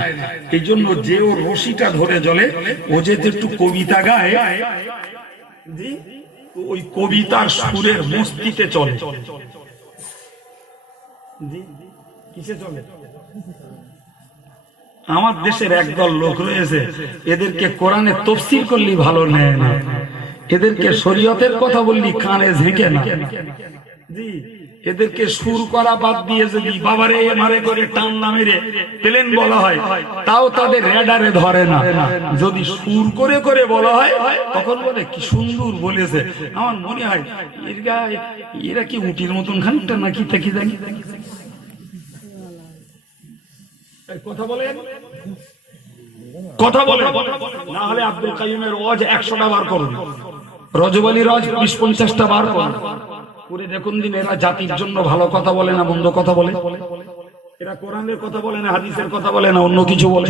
এই জন্য যে ও রশিটা ধরে চলে, ও যেতে একটু কবিতা গায়, জি ওই কবিতার সুরের মস্তিতে চলে। জি কিসে চলে? আমার দেশের একদল লোক রয়েছে, এদেরকে কোরআনে তাফসীর করলি ভালো নেয় না, এদেরকে শরীয়তের কথা বললি কানে ঝেঁকে না। জি এদেরকে সুর করা বাদ দিয়ে যদি বাবারে মারে করে টান না মেরে প্লেন বলা হয়, তাও তাদের রেডারে ধরে না। যদি সুর করে করে বলা হয়, তখন বলে কি সুন্দর বলেছে। আমার মনে হয় এরা কি উটির মতন খানিকটা নাকি থেকে জানি কথা বলে, কথা বলে না হলে আব্দুল কাইয়ুমের ওয়াজ 100টা বার করুন, রজব আলী রজ 20-50টা বার করুন, পুরো দেখুন দিন এরা জাতির জন্য ভালো কথা বলে না মন্দ কথা বলে, এরা কোরআনের কথা বলে না, হাদিসের কথা বলে না, অন্য কিছু বলে।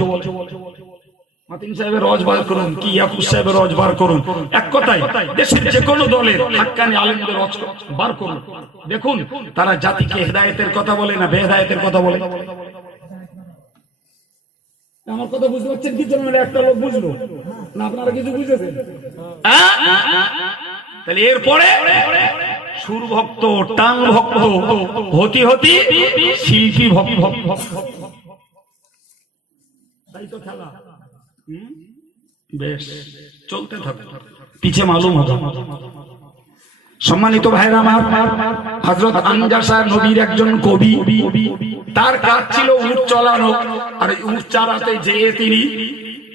মাতিন সাহেবের রজ বার করুন, কি ইয়াকুব সাহেবের রজ বার করুন, এক কথায় দেশের যে কোনো দলের হাক্কানি আলেমদের রজ বার করুন, দেখুন তারা জাতিকে হেদায়েতের কথা বলে না বেহেদায়েতের কথা বলে। আমার কথা বুঝতে পারছেন কি জন্য? একটা লোক বুঝলো না, আপনারা কিছু বুঝেছেন? তাহলে এরপরে সুর ভক্ত, টাং ভক্ত, হতি হতি শিল্পী ভক্ত, তাই তো খেলা। বেশ চলতে থাকে, পিছে মালুম হবে। সম্মানিত ভাইরা আমার, হযরত আনজাসা নবীর একজন কবি, তার কাজ ছিল উট চালানো। আর উট চালাতে যেয়ে তিনি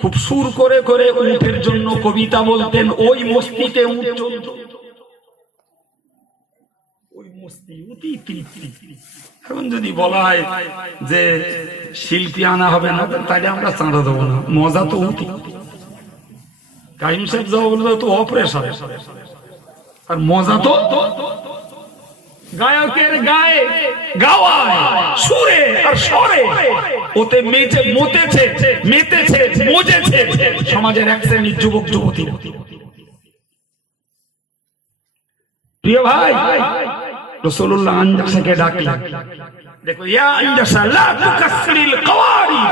খুব সুর করে করে উটের জন্য কবিতা বলতেন। ওই মস্তিতে উট চলত, ওই মস্তি উটি তৃপ্তি। এখন যদি বলা হয় যে শিল্পী আনা হবে না, তাহলে আমরা চাঁদা দেবো না। মজা তো উঠি। কাইম সাহেব যাবো বলতে তো অপ্রেশার, আর মজা তো গায়কের গায়ে গাওয়া সুরে আর স্বরে। ওতে মেতে মতেছে, মেতেছে, মজেছে সমাজের এক শ্রেণীর যুবক যুবতী। প্রিয় ভাই, রাসূলুল্লাহ আনজাসাকে ডাকলেন। দেখো, ইয়া আনজাসা লা তুকাসসিরিল কওয়ারি।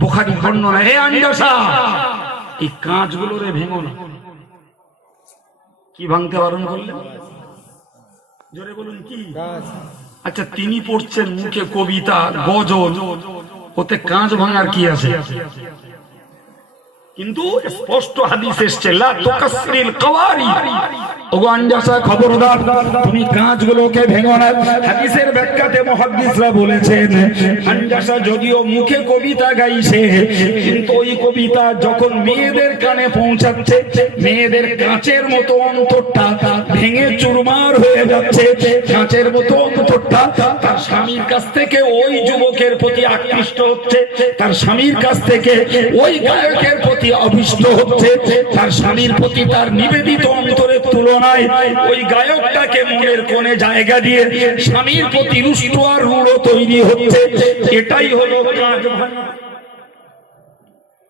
বুখারী বর্ণনা, হে আনজাসা, এই কাঁচগুলোরে ভেঙো না। কি ভাঙতে বারণ করলেন? জোরে বলুন কি? আচ্ছা, তিনি পড়ছেন মুখে কবিতা গজল, ওতে কাঁচ ভাঙার কি আছে? কিন্তু স্পষ্ট হাদিস এসেছে, লা তুকাসসিরিল কওয়ারি। ওগো আনজাসা, খবরদার, তুমি কাঁচগুলোকে ভেঙো না। হাদিসের ব্যাখ্যাতে মুহাদ্দিসরা বলেছেন, আনজাসা যদিও মুখে কবিতা গাইছে, কিন্তু ওই কবিতা যখন মেয়েদের কানে পৌঁছাচ্ছে, মেয়েদের কাঁচের মতো অন্তরটা ভেঙে চুরমার হয়ে যাচ্ছে। কাঁচের মতো অন্তরটা তার স্বামীর কাছ থেকে ওই যুবকের প্রতি আকৃষ্ট হচ্ছে, তার স্বামীর কাছ থেকে ওই গায়কের প্রতি অভিষ্ট হচ্ছে। তার স্বামীর প্রতি তার নিবেদিত অন্তরের তুলনায় ওই গায়কটাকে মনের কোণে জায়গা দিয়ে স্বামীর প্রতি রুষ্ট আর রূঢ় তৈরি হচ্ছে। এটাই হলো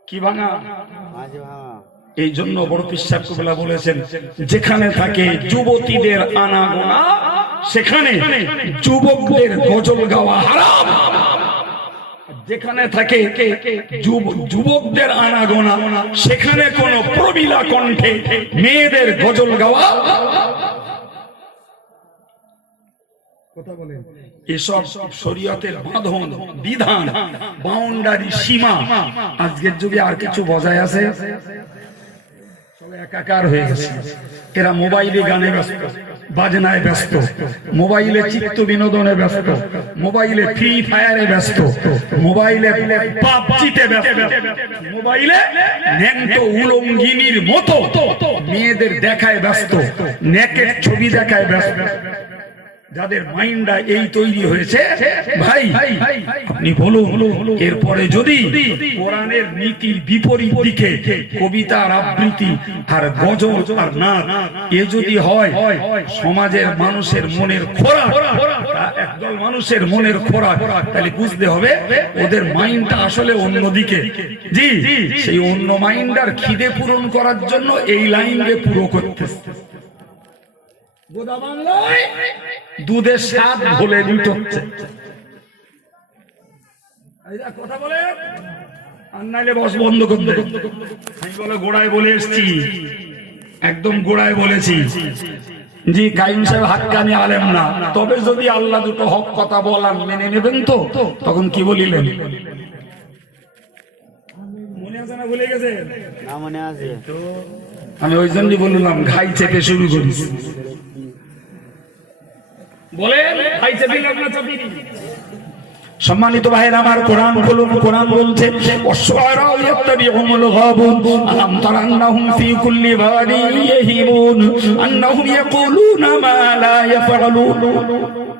কি ভাঙা। এই জন্য বড় পীর সাহেব কবিলা বলেছেন, যেখানে থাকে যুবতীদের আনাগোনা, সেখানে যুবকদের গজল গাওয়া হারাম। যেখানে থাকে যুবকদের আনাগোনা, সেখানে কোন প্রবীলা কণ্ঠে মেয়েদের গজল গাওয়া। কথা বলেন, এসব শরীয়তের বাঁধন, বিধান, বাউন্ডারি, সীমা আজকের যুগে আর কিছু বজায় আছে? সব একাকার হয়ে গেছে। এরা মোবাইলে গানে ব্যস্ত, বাজনায় ব্যস্ত, মোবাইলে চিত্ত বিনোদনে ব্যস্ত, মোবাইলে ফ্রি ফায়ারে ব্যস্ত, মোবাইলে পাবজিতে ব্যস্ত, মোবাইলে ন্যাংট উলঙ্গিনীর মতো মেয়েদের দেখায় ব্যস্ত, নেকের ছবি দেখায় ব্যস্ত। যাদের মাইন্ডটা এই তৈরি হয়েছে, ভাই আপনি বলুন, এরপরে যদি কোরআনের নীতির বিপরীত দিকে কবিতা আর আবৃত্তি আর গজল আর নাচ এ যদি হয়, সমাজের মানুষের মনের খোরাক, একদল মানুষের মনের খোরাক, তাহলে বুঝতে হবে ওদের মাইন্ডটা আসলে অন্যদিকে। জি, সেই অন্য মাইন্ডার খিদে পূরণ করার জন্য এই লাইনকে পুরো করতেছে। গোদা বাংলায় দুধের স্বাদ ভুলে মিটচ্ছে। কথা বলে আর নাইলে বস বন্ধ করতে। আমি বলে গোড়ায় বলে এসছি, একদম গোড়ায় বলেছি। জি, কাইম সাহেব হাক্কানি আলেম না, তবে যদি আল্লাহ দুটো হক কথা বলান মেনে নেবেন তো। তখন কি বলিলেন? মনে আছে না? ভুলে গেছে? না, মনে আছে। আমি ওই জন্যই বললাম ঘাই চেপে শুরু করিস। সম্মানিত ভাইরা আমার, কোরআন বলুন, কোরআন বলছে, ওয়াশশুআরাউ ইয়াত্তাবিউহুমুল গাবুন আলাম তারা আন্নাহুম ফী কুল্লি ওয়াদিন ইয়াহিমুন আন্নাহুম ইয়াকুলুনা মা লা ইয়াফআলুন।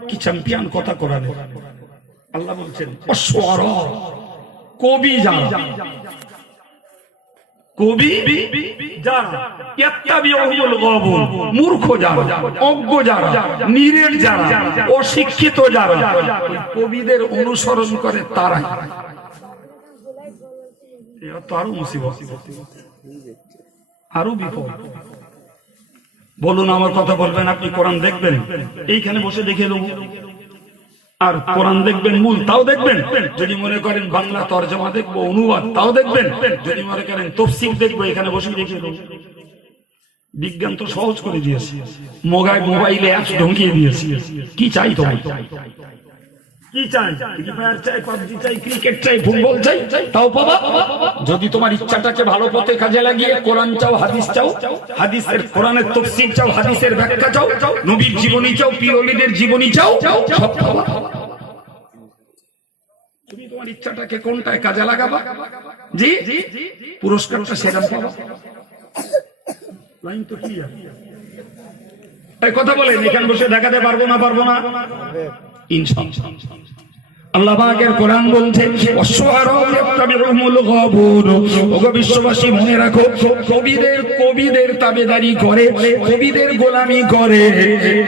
কি চ্যাম্পিয়ন কথা কোরআনে। আল্লাহ বলছেন ওয়াশশুআরা, কবি যারা, কবি যারা, ইয়াত্তাবিউহুমুল গাবুন, মূর্খ যারা, অজ্ঞ যারা, নিরেট যারা, অশিক্ষিত যারা কবিদের অনুসরণ করে, তারাই। এরা তো আরো মুসিবত, আরো বিপদ। বলুন, আমার কথা বলবেন, আপনি কোরআন দেখবেন, এইখানে বসে দেখে নেব। আর কোরআন দেখবেন মূল, তাও দেখবেন। যদি মনে করেন বাংলা তরজমা দেখবো, অনুবাদ, তাও দেখবেন। যদি মনে করেন তাফসীর দেখবো, এখানে বসে দেখে নেব। বিজ্ঞান তো সহজ করে দিয়েছে, মোবাইলে অ্যাপস ঢুকিয়ে দিয়েছে। কি চাই তোমার? কি চাই? ফ্রি ফায়ার চাই, পাবজি চাই, ক্রিকেট চাই, ফুটবল চাই, তাও পাবা যদি তোমার ইচ্ছাটাকে ভালো পথে কাজে লাগিয়ে কোরআন চাও, হাদিস চাও, হাদিসের কোরআনের তাফসীর চাও, হাদিসের ব্যাখ্যা চাও, নবীর জীবনী চাও, প্রিয় ওলিদের জীবনী চাও, সব পাবা। তুমি তোমার ইচ্ছাটাকে কোনটায় কাজে লাগাবা, জি পুরস্কারটা সেরকম পাবা। লাইন তো ক্লিয়ার। এই কথা বলেন, এখানে বসে দেখাতে পারবো না ইনশাআল্লাহ। আল্লাহ পাকের কোরআন বলছে ওগো বিশ্ববাসী মনে রাখো, কবিদের তাবেদারি করে, কবিদের গোলামি করে,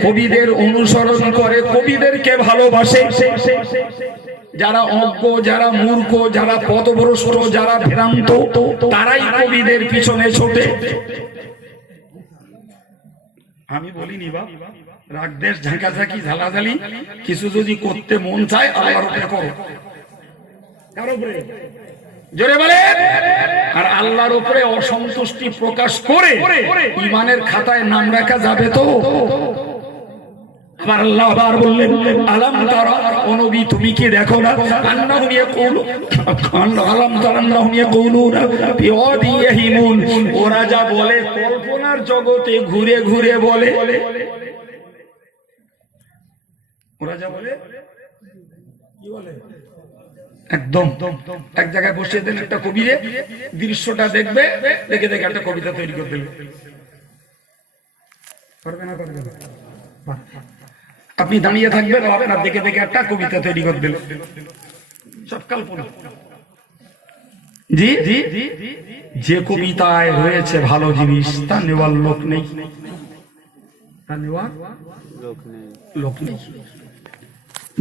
কবিদের অনুসরণ করে, কবিদেরকে ভালোবাসে যারা অজ্ঞ, যারা মূর্খ, যারা পথভ্রষ্ট, যারা ভ্রান্ত, তারাই কবিদের পিছনে ছোটে। আমি বলিনি বাপ, রাগদেশ, ঝাঁকাঝাঁকি, ঝালাঝালি কিছু যদি করতে মন চায় আল্লাহর উপরে করো, কার উপরে? জোরে বলে। আর আল্লাহর উপরে অসন্তুষ্টি প্রকাশ করে ঈমানের খাতায় নাম রাখা যাবে তো? আবার আল্লাহ আবার বললেন, আলাম তারা, ও নবী তুমি কি দেখো না, আন্নাহুম ইয়াকুলুনা ফি ওয়াদিহিমুন, ওরা যা বলে কল্পনার জগতে ঘুরে ঘুরে বলে, ওরা যা বলে কি বলে একদম এক জায়গায় বসিয়ে দেন একটা কবিরে, দৃশ্যটা দেখবে, দেখে দেখে একটা কবিতা তৈরি করে দেবে। পারবে না? পারবে না। আপনি দাঁড়িয়ে থাকবেন, হবে না, দেখে দেখে একটা কবিতা তৈরি করে দিল, সব কল্পনা। জি জি যে কবিতায় রয়েছে ভালো জিনিস, তা নেওয়ার লোক নেই, তা নেওয়ার লোক নেই।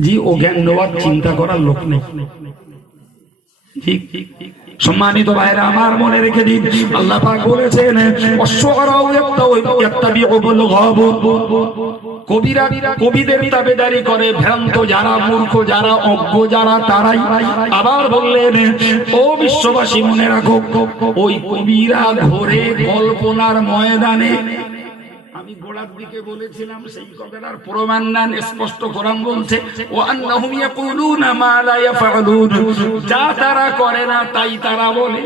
জি ও জ্ঞান নেওয়ার চিন্তা করার লোক নেই। সম্মানিত ভাইরা আমার, মনে রেখে দিন, আল্লাহ পাক বলেছেন কবিদের তাবেদারি করে ভ্রান্ত যারা, মূর্খ যারা, অজ্ঞ যারা, তারাই। আবার বললেন, ও বিশ্ববাসী মনে রাখো, ওই কবিরা ঘোরে কল্পনার ময়দানে। আমি গোড়ার দিকে বলেছিলাম সেই কথাটার প্রমাণ নেন, স্পষ্ট কোরআন বলছে ও আন্নাহুম ইয়াকুলুনা মা লা ইয়াফআলুন, যা তারা করে না তাই তারা বলে,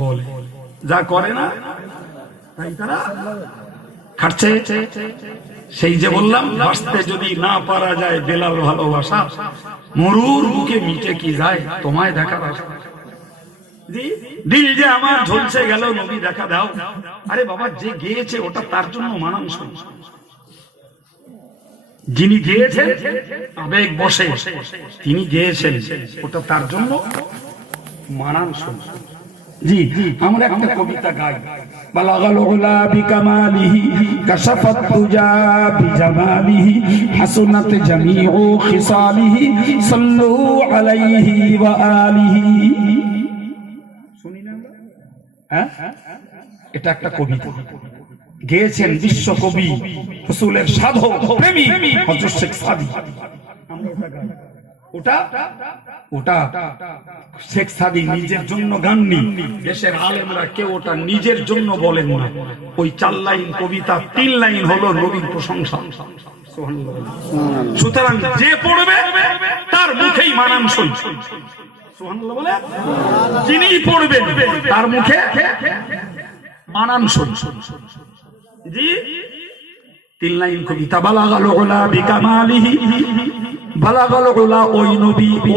বলে যা করে না তাই তারা খাটছে। সেই যে বললাম, বাঁচতে যদি না পারা যায় বেলাল ভালোবাসা, মরুর বুকে মিটে কি যায় তোমায় দেখা দাও। দিল যে আমার ঝলসে গেল, নবী দেখা দাও। আরে বাবা, যে গেয়েছে ওটা তার জন্য মানানসই। যিনি গেয়েছেন আবেগ বসে, তিনি গেয়েছেন, ওটা তার জন্য মানানসই। জি আমরা একটা কবিতা গাই, বালাগাল উলা বিকামালিহি কাশাফাত তুজা বিজামালিহি হাসনাত জামিউ খিসালিহি সাল্লু আলাইহি ওয়া আলিহি। এটা একটা কবিতা গেয়েছেন বিশ্ব কবি, রাসূলের সাধক প্রেমী হযরত শেখ সাদী। ওটা শেখ সাদী নিজের জন্য গাননি, দেশের আলেমরা কেউ ওটা নিজের জন্য বলেন না। ওই 4 লাইন কবিতা 3 লাইন হলো নবীর প্রশংসা। সুতরাং যে পড়বে তার মুখেই মানানসই, সুবহানাল্লাহ বলে, যিনি পড়বেন তার মুখে মানানসই। জি 3 লাইন কবিতা, বালাগাল উলা বিকামালিহি, বালাগাল উলা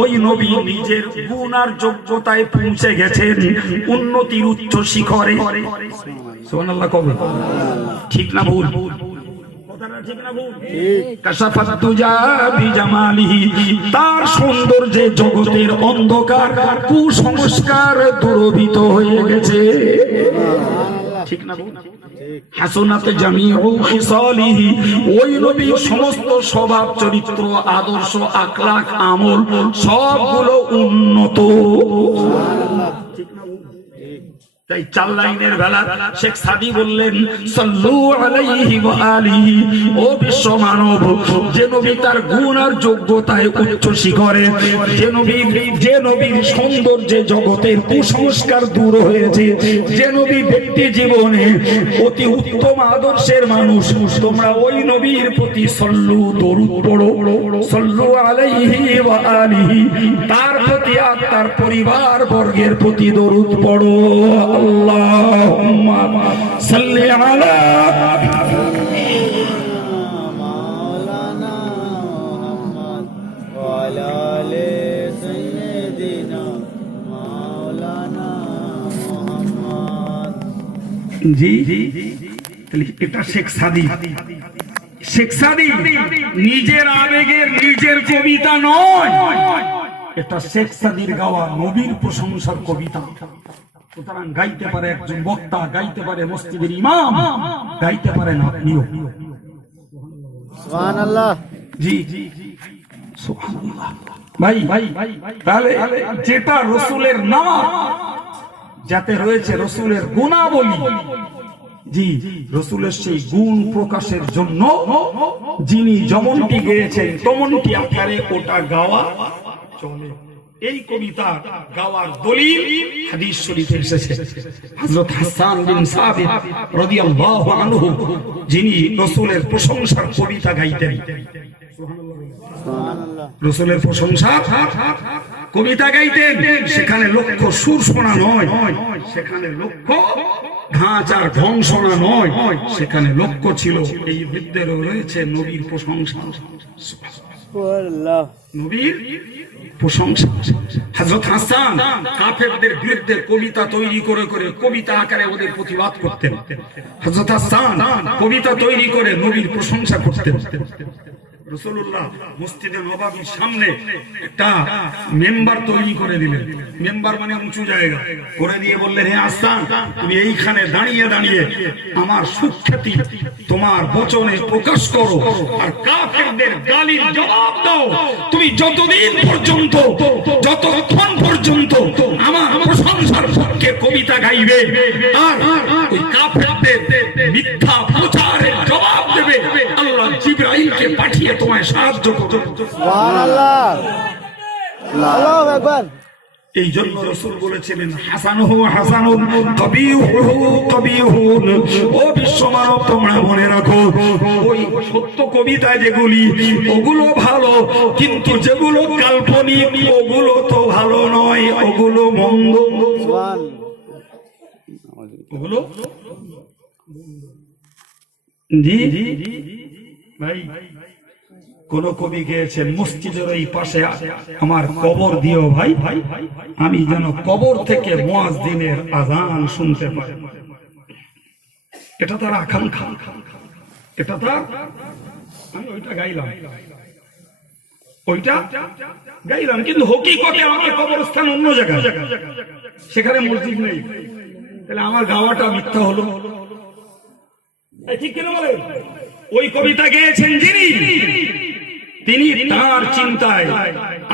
ওই নবী নিজের গুণ আর যোগ্যতায় পৌঁছে গেছেন উন্নতির উচ্চ শিখরে। সুবহানাল্লাহ কবে ঠিক না ভুল? তার সৌন্দর্যে জগতের অন্ধকার কুসংস্কার দূরীভূত হয়ে গেছে, ঠিক না? হাসনাত জামিউ খিসালিহি, ওই নবীর সমস্ত স্বভাব চরিত্র আদর্শ আখলাক আমল সবগুলো উন্নত, ঠিক না? তাই 4 লাইনের বেলা শেখ সাদি বললেন সাল্লু আলাইহি ওয়া আলিহি, ও বিশ্ব মানব, যে নবী তার গুণ আর যোগ্যতায় উচ্চ শিখরে, যে নবীর সৌন্দর্যে জগতের কুসংস্কার দূর হয়েছে, যে নবী ব্যক্তি জীবনে অতি উত্তম আদর্শের মানুষ, তোমরা ওই নবীর প্রতি সল্লু, দরুদ পড়ো, সল্লু আলাইহি ওয়া আলিহি, তার প্রতি আর তার পরিবার বর্গের প্রতি দরুদ পড়ো। আল্লাহুম্মা সাল্লি আলা মাওলানা মুহাম্মদ ওয়া আলা আলি সাইয়্যিদিনা মাওলানা মুহাম্মদ। জি, তাহলে এটা শেখ সাদি। শেখ সাদি নিজের আবেগের নিজের কবিতা নয়, এটা শেখ সাদির গাওয়া নবীর প্রশংসার কবিতা। সুতরাং গাইতে পারে একজন বক্তা, গাইতে পারে মসজিদের ইমাম, গাইতে পারেন আপনিও। সুবহানাল্লাহ। জি, সুবহানাল্লাহ। ভাই তাহলে যেটা রসুলের নাম, যাতে রয়েছে রসুলের গুণাবলী, জি, রসুলের সেই গুণ প্রকাশের জন্য যিনি যেমনটি গেয়েছেন তেমনটি আকারে ওটা গাওয়া চলে। এই কবিতা গাওয়ার দলিল হাদিস শরীফে এসেছে। হযরত হাসান বিন সাবিত রাদিয়াল্লাহু আনহু, যিনি রাসূলের প্রশংসার কবিতা গাইতেন, সুবহানাল্লাহ, রাসূলের প্রশংসা কবিতা গাইতেন, সেখানে লক্ষ্য সুর শোনা নয়, সেখানে লক্ষ্য ঢাঁচ আর ঢং শোনা নয়, সেখানে লক্ষ্য ছিল এই বিদ্যেরও রয়েছে নবীর প্রশংসা, সুবহানাল্লাহ, নবীর প্রশংসা। হযরত হাসান কাফেরদের বিরুদ্ধে কবিতা তৈরি করে করে কবিতা আকারে ওদের প্রতিবাদ করতেন। হযরত হাসান কবিতা তৈরি করে নবীর প্রশংসা করতেন। রাসূলুল্লাহ মসজিদে নববীর সামনে একটা মেম্বার তৈরি করে দিলেন। মেম্বার মানে উঁচু জায়গা করে দিয়ে বললেন, হে হাসান, তুমি এইখানে দাঁড়িয়ে দাঁড়িয়ে আমার সুখ্যাতি তোমার বচনে প্রকাশ করো আর কাফেরদের গালির জবাব দাও। তুমি যতদিন পর্যন্ত, যতক্ষণ পর্যন্ত আমার প্রশংসার পক্ষে কবিতা গাইবে আর ওই কাফেরদের মিথ্যা প্রচারের জবাব দেবে, আল্লাহ জিবরাইলকে পাঠিয়ে তোমায় সাহায্য করবে। সুবহানাল্লাহ, আল্লাহু আকবার। এই জন্য রাসূল বলেছিলেন, হাসানুহু হাসানুন কবিহুহু কবিহুন। ও বিশ্বমানব, তোমরা মনে রাখো, ওই সত্য কবিতা যেগুলি ওগুলো ভালো, কিন্তু যেগুলো কাল্পনিক ওগুলো তো ভালো নয়, ওগুলো মন্দ, সুবহান। ওগুলো জি ভাই। কোন কবি গেয়েছেন, মসজিদের এই পাশে আমার কবর দিও ভাই, আমি যেন কবর থেকে মুয়াজ্জিনের আযান শুনতে পাই। এটা তার আকাঙ্ক্ষা, এটা তার। আমি ওইটা গাইলাম, কিন্তু হকিকতে আমার কবরস্থান অন্য জায়গায়, সেখানে মসজিদ নেই। তাহলে আমার গাওয়াটা মিথ্যা হলো, ঠিক কিনা বলেন? ওই কবিতা গেয়েছেন যিনি, তিনি তার চিন্তায়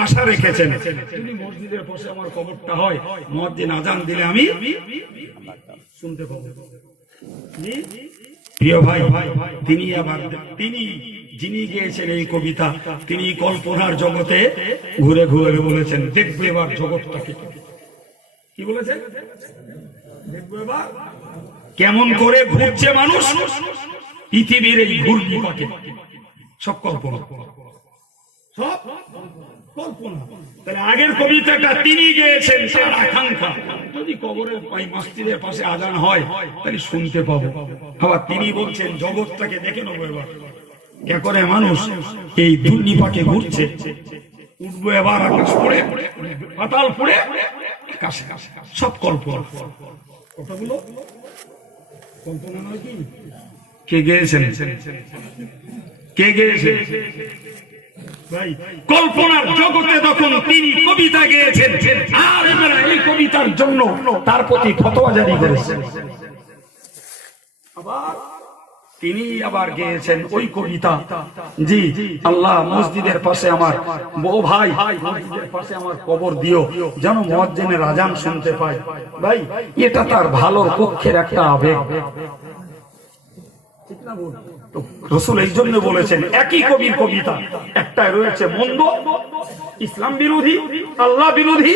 আশা রেখেছেন, যদি মসজিদের পাশে আমার কবরটা হয়, মুয়াজ্জিন আযান দিলে আমি শুনতে পাবো। প্রিয় ভাই, তিনি যিনি গেয়েছেন এই কবিতা, তিনি কল্পনার জগতে ঘুরে ঘুরে বলেছেন, দেখবো এবার জগৎটাকে। কি বলেছেন? দেখবো এবার কেমন করে ঘুরছে মানুষ পৃথিবীর এই ঘূর্ণিপাকে। সব কল্পনা, সব কল্পনা। তাহলে আগের কবিতাটা তিনি গেয়েছেন তার আকাঙ্ক্ষা, যদি কবরের মসজিদের পাশে আযান হয় তাহলে শুনতে পাবো। আবার তিনি বলছেন জগৎটাকে দেখে নেবো এবার কে করে মানুষ এই ঘূর্ণিপাকে ঘুরছে। উঠবো এবার আকাশ পড়ে, পাতাল পড়ে আকাশে, সব কল্পনা। কথাগুলো কল্পনা নয় কি? কে গেয়েছেন? কে গেয়েছেন ভাই? কল্পনার জগতে তখন তিনি কবিতা গেয়েছেন, আর এবারে এই কবিতার জন্য তার প্রতি ফতোয়া জারি করেছেন। আবার তিনি আবার গেয়েছেন ওই কবিতা, জি আল্লাহ মসজিদের পাশে আমার ও ভাই, মসজিদের পাশে আমার কবর দিও যেন মুয়াজ্জিনের আজান শুনতে পাই। ভাই এটা তার ভালোর পক্ষের একটা আবেগ, ঠিক না বল? তো রাসূল এই জন্য বলেছেন একই কবির কবিতা, একটা রয়েছে মন্দ, ইসলাম বিরোধী, আল্লাহ বিরোধী,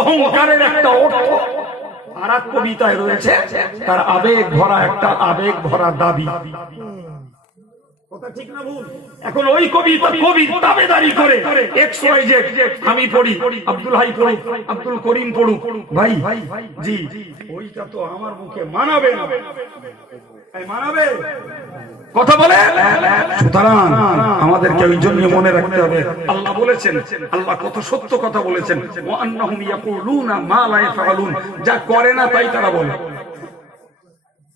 অহংকারের একটা অর্থ, আর এক কবিতায় রয়েছে তার আবেগ ভরা একটা আবেগ ভরা দাবি। কথা ঠিক না ভুল? এখন ওই কবিতা কবির দাবিদারি করে XYZ আমি পড়ি, আব্দুল হাই পড়ুক, আব্দুল করিম পড়ুক, ভাই জি ওইটা তো আমার মুখে মানাবে না, মানাবে কথা বলে। সুতরাং আমাদেরকে ওই জন্য মনে রাখতে হবে, আল্লাহ বলেছেন, আল্লাহ কত সত্য কথা বলেছেন, ওয়া আন্নাহুম ইয়াকুলুনা মা লা ইয়াফআলুন, যা করে না তাই তারা বলে,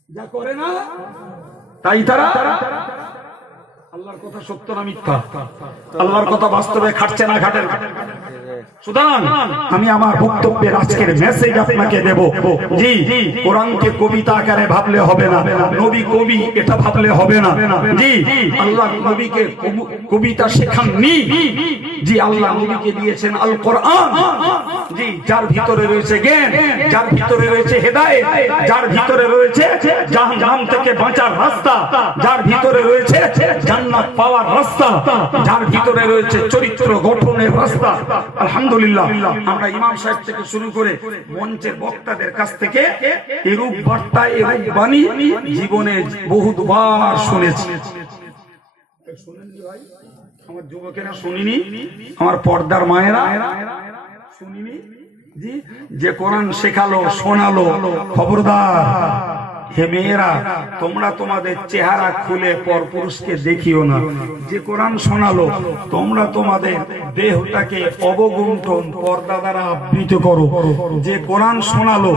যা করে না তাই তারা। আল্লাহর কথা সত্য না মিথ্যা? আল্লাহর কথা বাস্তবে খাটছে না খাটে না? সুতরাং আমি আমার বক্তব্যের আজকের মেসেজ আপনাকে দেব, জি কোরআনকে কবিতা আকারে ভাবলে হবে না, নবী কবি এটা ভাবলে হবে না, জি আল্লাহ নবীকে কবিতা শেখাননি, জি আল্লাহ নবীকে দিয়েছেন আল কোরআন, জি যার ভিতরে রয়েছে জ্ঞান, যার ভিতরে রয়েছে হেদায়েত, যার ভিতরে রয়েছে জাহান্নাম থেকে বাঁচার রাস্তা, যার ভিতরে রয়েছে জান্নাত পাওয়ার রাস্তা, যার ভিতরে রয়েছে চরিত্র গঠনের রাস্তা। আলহামদুলিল্লাহ আমরা ইমাম সাহেব থেকে শুরু করে মঞ্চের বক্তাদের কাছ থেকে এরূপ বার্তা, এরূপ বাণী জীবনে বহুবার শুনেছি। আমার যুবকেরা শুনিনি, আমার পর্দার মায়েরা শুনিনি, জি যে কোরআন শেখালো শোনালো, খবরদার হে মেয়েরা তোমরা তোমাদের চেহারা খুলে পরপুরুষকে দেখিও না। যে কোরআন শোনালো তোমরা তোমাদের দেহটাকে অবগুণ্ঠন পর্দা দ্বারা আবৃত করো। যে কোরআন শোনালো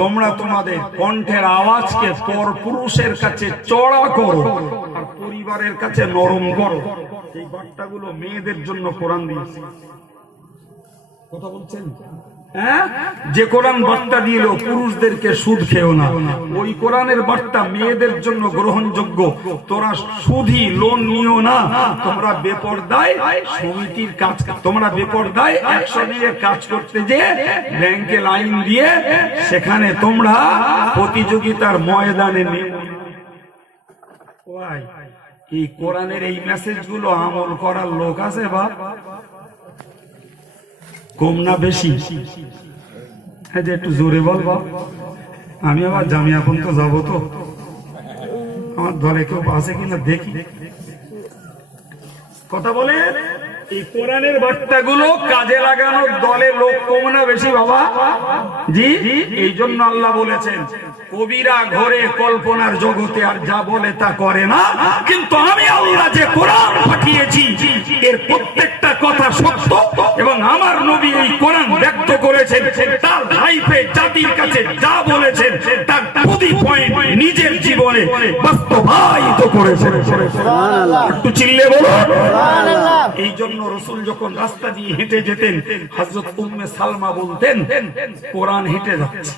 তোমরা তোমাদের কণ্ঠের আওয়াজকে পরপুরুষের কাছে চড়া করো আর পরিবারের কাছে নরম করো। এই বার্তাগুলো মেয়েদের জন্য কোরআন দিয়েছে। কথা বলছেন? যে কোরআন বার্তা দিল পুরুষদেরকে সুদ খেও না, ওই কোরআনের বার্তা মেয়েদের জন্য গ্রহণযোগ্য। তোরা সুদী লোন নিও না, তোমরা বেপরদায় সমিতির কাজ, তোমরা বেপরদায় 100 দিনের কাজ করতে যে ব্যাংকে লাইন দিয়ে সেখানে তোমরা প্রতিযোগিতার ময়দানে নেমো। এই কোরআনের এই মেসেজগুলো আমল করার লোক আছে বাপ? কম না বেশি? হ্যাঁ যে একটু জোরে বলবো। আমি আবার জামিয়া পর্যন্ত যাবো, তো আমার দলে কেউ আছে কিনা দেখি। কথা বলে এই কোরআনের বার্তাগুলো কাজে লাগানোর দলে লোক কম না বেশি বাবা? জি এই জন্য আল্লাহ বলেছেন কবিরা ঘরে কল্পনার জগতে আর যা বলে তা করে না, কিন্তু আমি আল্লাহ যে কোরআন পাঠিয়েছি এর প্রত্যেকটা কথা সত্য এবং আমার নবী এই কোরআন ব্যক্ত করেছেন, তার লাইফে জাতির কাছে যা বলেছেন তার প্রতি পয়েন্ট নিজের জীবনে বাস্তবায়িত করেছেন। একটু চিল্লে বলো সুবহানাল্লাহ। এই জন্য রাসূল যখন রাস্তা দিয়ে হেঁটে যেতেন হযরত উম্মে সালমা বলতেন কোরআন হেঁটে যাচ্ছে।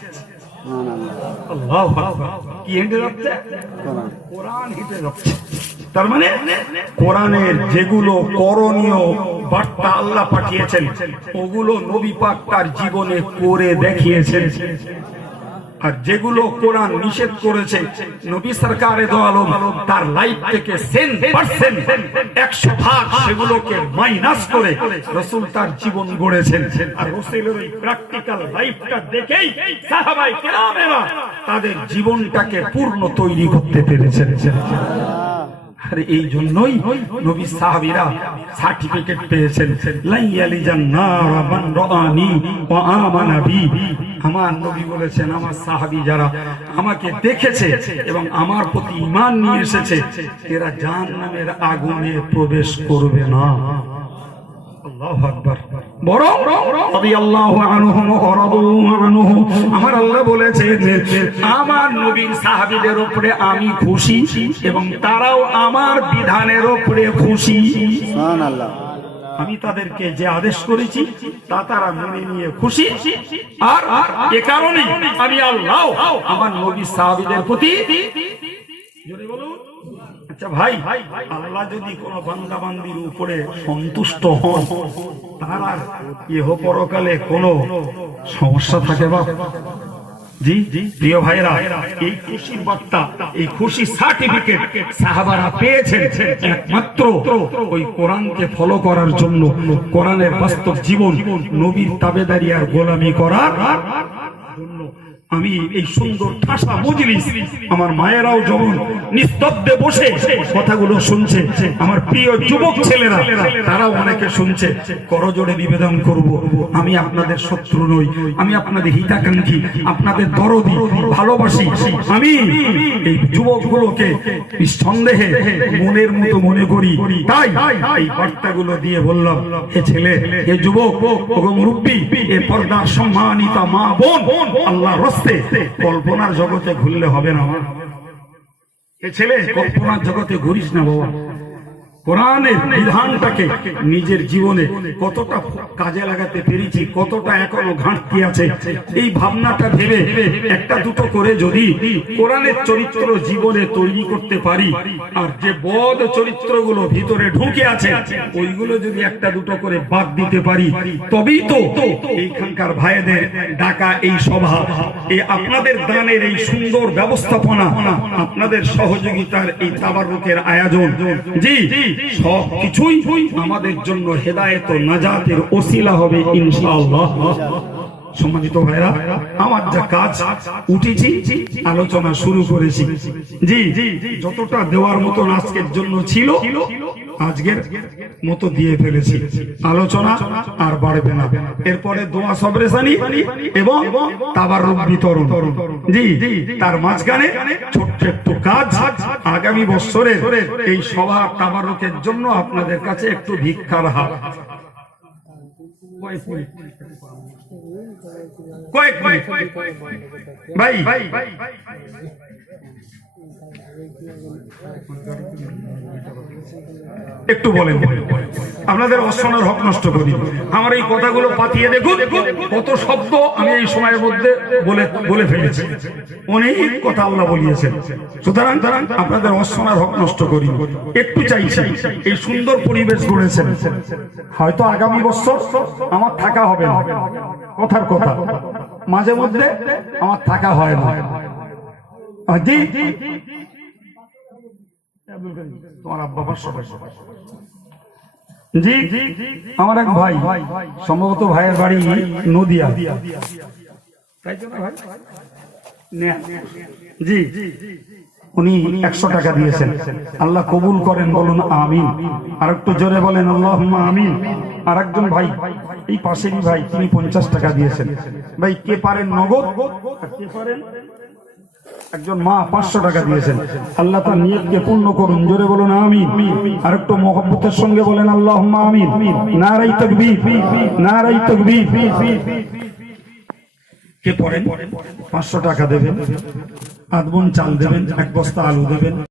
আল্লাহু আকবার। কি হেঁটে যাচ্ছে? কোরআন হেঁটে যাচ্ছে। তার মানে কোরআনের যেগুলো করণীয় বার্তা আল্লাহ পাঠিয়েছেন ওগুলো নবী পাক তার জীবনে করে দেখিয়েছেন, আর যেগুলো কোরআন নিষেধ করেছে নবী সরকারে দো আলম তার লাইফ থেকে 100% সেগুলোকে মাইনাস করে রাসূল তার জীবন গড়েছেন। আর রাসূলের এই প্র্যাকটিক্যাল লাইফটা দেখেই সাহাবায়ে কেরামেরা তাদের জীবনটাকে পূর্ণ তৈরি করতে পেরেছেন। আর এই জন্যই নবী সাহাবীরা সার্টিফিকেট পেয়েছেন, লাইয়ালি জান্নার মান রাআনি ওয়া আমানা বি। আমার নবী বলেছেন আমার সাহাবী যারা আমাকে দেখেছে এবং আমার প্রতি ঈমান নিয়ে এসেছে এরা জাহান্নামের আগুনে প্রবেশ করবে না। আল্লাহু আকবার। বরং রাদিয়াল্লাহু আনহুম ওয়া রাদু আনহু, আমার আল্লাহ বলেছেন আমার নবীর সাহাবীদের উপরে আমি খুশি এবং তারাও আমার বিধানের উপরে খুশি। সুবহানাল্লাহ। আমি তাদেরকে যে আদেশ করেছি তা তারা মেনে নিয়ে খুশি, আর এ কারণে আমি আল্লাহ আমার নবী সাহাবীদের প্রতি জোরে বলুন আচ্ছা ভাই, আল্লাহ যদি কোন বান্দা বান্দির উপরে সন্তুষ্ট হন, তার আর ইহ পরকালে কোন সমস্যা থাকে বা? জি প্রিয় ভাইরা, এই খুশির বার্তা, এই খুশি সার্টিফিকেট সাহাবারা পেয়েছেন একমাত্র ওই কোরআনকে ফলো করার জন্য, কোরআনের বাস্তব জীবন, নবীর তাবেদারি আর গোলামি করার জন্য। আমি এই সুন্দর ঠাসা মজলিস, আমার মায়েরাও যেমন নিস্তব্ধে বসে কথাগুলো শুনছে, আমার প্রিয় যুবক ছেলেরা তারাও অনেকে শুনছে। করজোড়ে নিবেদন করব, আমি আপনাদের শত্রু নই, আমি আপনাদের হিতাকাঙ্ক্ষী, আপনাদের দরদি, ভালোবাসি। আমি এই যুবকগুলোকে নিঃসন্দেহে মনের মতো মনে করি, তাই এই বার্তাগুলো দিয়ে বললাম, হে ছেলে, হে যুবক, ওগো মুরব্বী, এ পর্দার সম্মানিতা মা বোন, আল্লাহর রাস্তায় কল্পনার জগতে ঘুরলে হবে না। এ ছেলে, কল্পনার জগতে ঘুরিস না বাবা। কোরআনের বিধানটাকে নিজের জীবনে কতটা কাজে লাগাতে পেরেছি, কতটা এখনো ঘাটতি আছে, এই ভাবনাটা ভেবে একটা দুটো করে যদি কোরআনের চরিত্র জীবনে তৈরি করতে পারি, আর যে বদ চরিত্রগুলো ভিতরে ঢুকে আছে ওইগুলো যদি একটা দুটো করে বাদ দিতে পারি, তবেই তো এইখানকার ভাইদের ডাকা এই সভা, এই আপনাদের দানের এই সুন্দর ব্যবস্থাপনা, আপনাদের সহযোগিতার এই তাবারুকের আয়োজন, জি সবকিছুই আমাদের জন্য হেদায়েত ও নাজাতের ওসিলা হবে ইনশাআল্লাহ। সম্মানিত ভাইরা, আমার যা কাজ উঠেছি, আলোচনা শুরু করেছি, জি যতটা দেওয়ার মতন আজকের জন্য ছিল আজকের মতো দিয়ে ফেলেছি। আলোচনা আর বাড়বে না, এরপরে দোয়া সবরেসানি এবং তাবারুক বিতরণ, জি তার মাঝখানে ছোট্ট একটু কাজ, আগামী বছরের এই সভা তাবারুকের জন্য আপনাদের কাছে একটু ভিক্ষার হাত। কয়েক মিনিট ভাই, একটু বলেন, আপনাদের অশোনার হক নষ্ট করি। আমার এই কথাগুলো পাঠিয়ে দেখুন, কত শব্দ আমি এই সময়ের মধ্যে বলে ফেলেছি, অনেক কথা আল্লাহ বলিয়েছেন। সুতরাং আপনাদের অশোনার হক নষ্ট করি। একটু চাইছি, এই সুন্দর পরিবেশ গড়েছেন, হয়তো আগামী বছর আমার থাকা হবে না, কথার কথা, মাঝে মধ্যে আমার থাকা হয় না। জি তোমার আব্বা জি আমার এক ভাই, সম্ভবত ভাইয়ের বাড়ি নদিয়া, জি উনি 100 টাকা দিয়েছেন, আল্লাহ কবুল করেন, বলুন আমিন। আর একটু জোরে বলেন আল্লাহুম্মা আমিন। আর একজন ভাই এই পাশেরই ভাই, তিনি 50 টাকা দিয়েছেন। ভাই কে পারেন নগদ, কে পারেন একজন মা 500 টাকা দিয়েছেন, আল্লাহ তার নিয়তকে পূর্ণ করুন, জোরে বলুন আমিন। আর একটু মহব্বতের সঙ্গে বলেন আল্লাহুম্মা আমিন। নারায়ে তাকবীর, নারায়ে তাকবীর। কে পড়েন 500 টাকা দেবেন, 8 মণ চাল দেবেন, 1 বস্তা আলু দেবেন।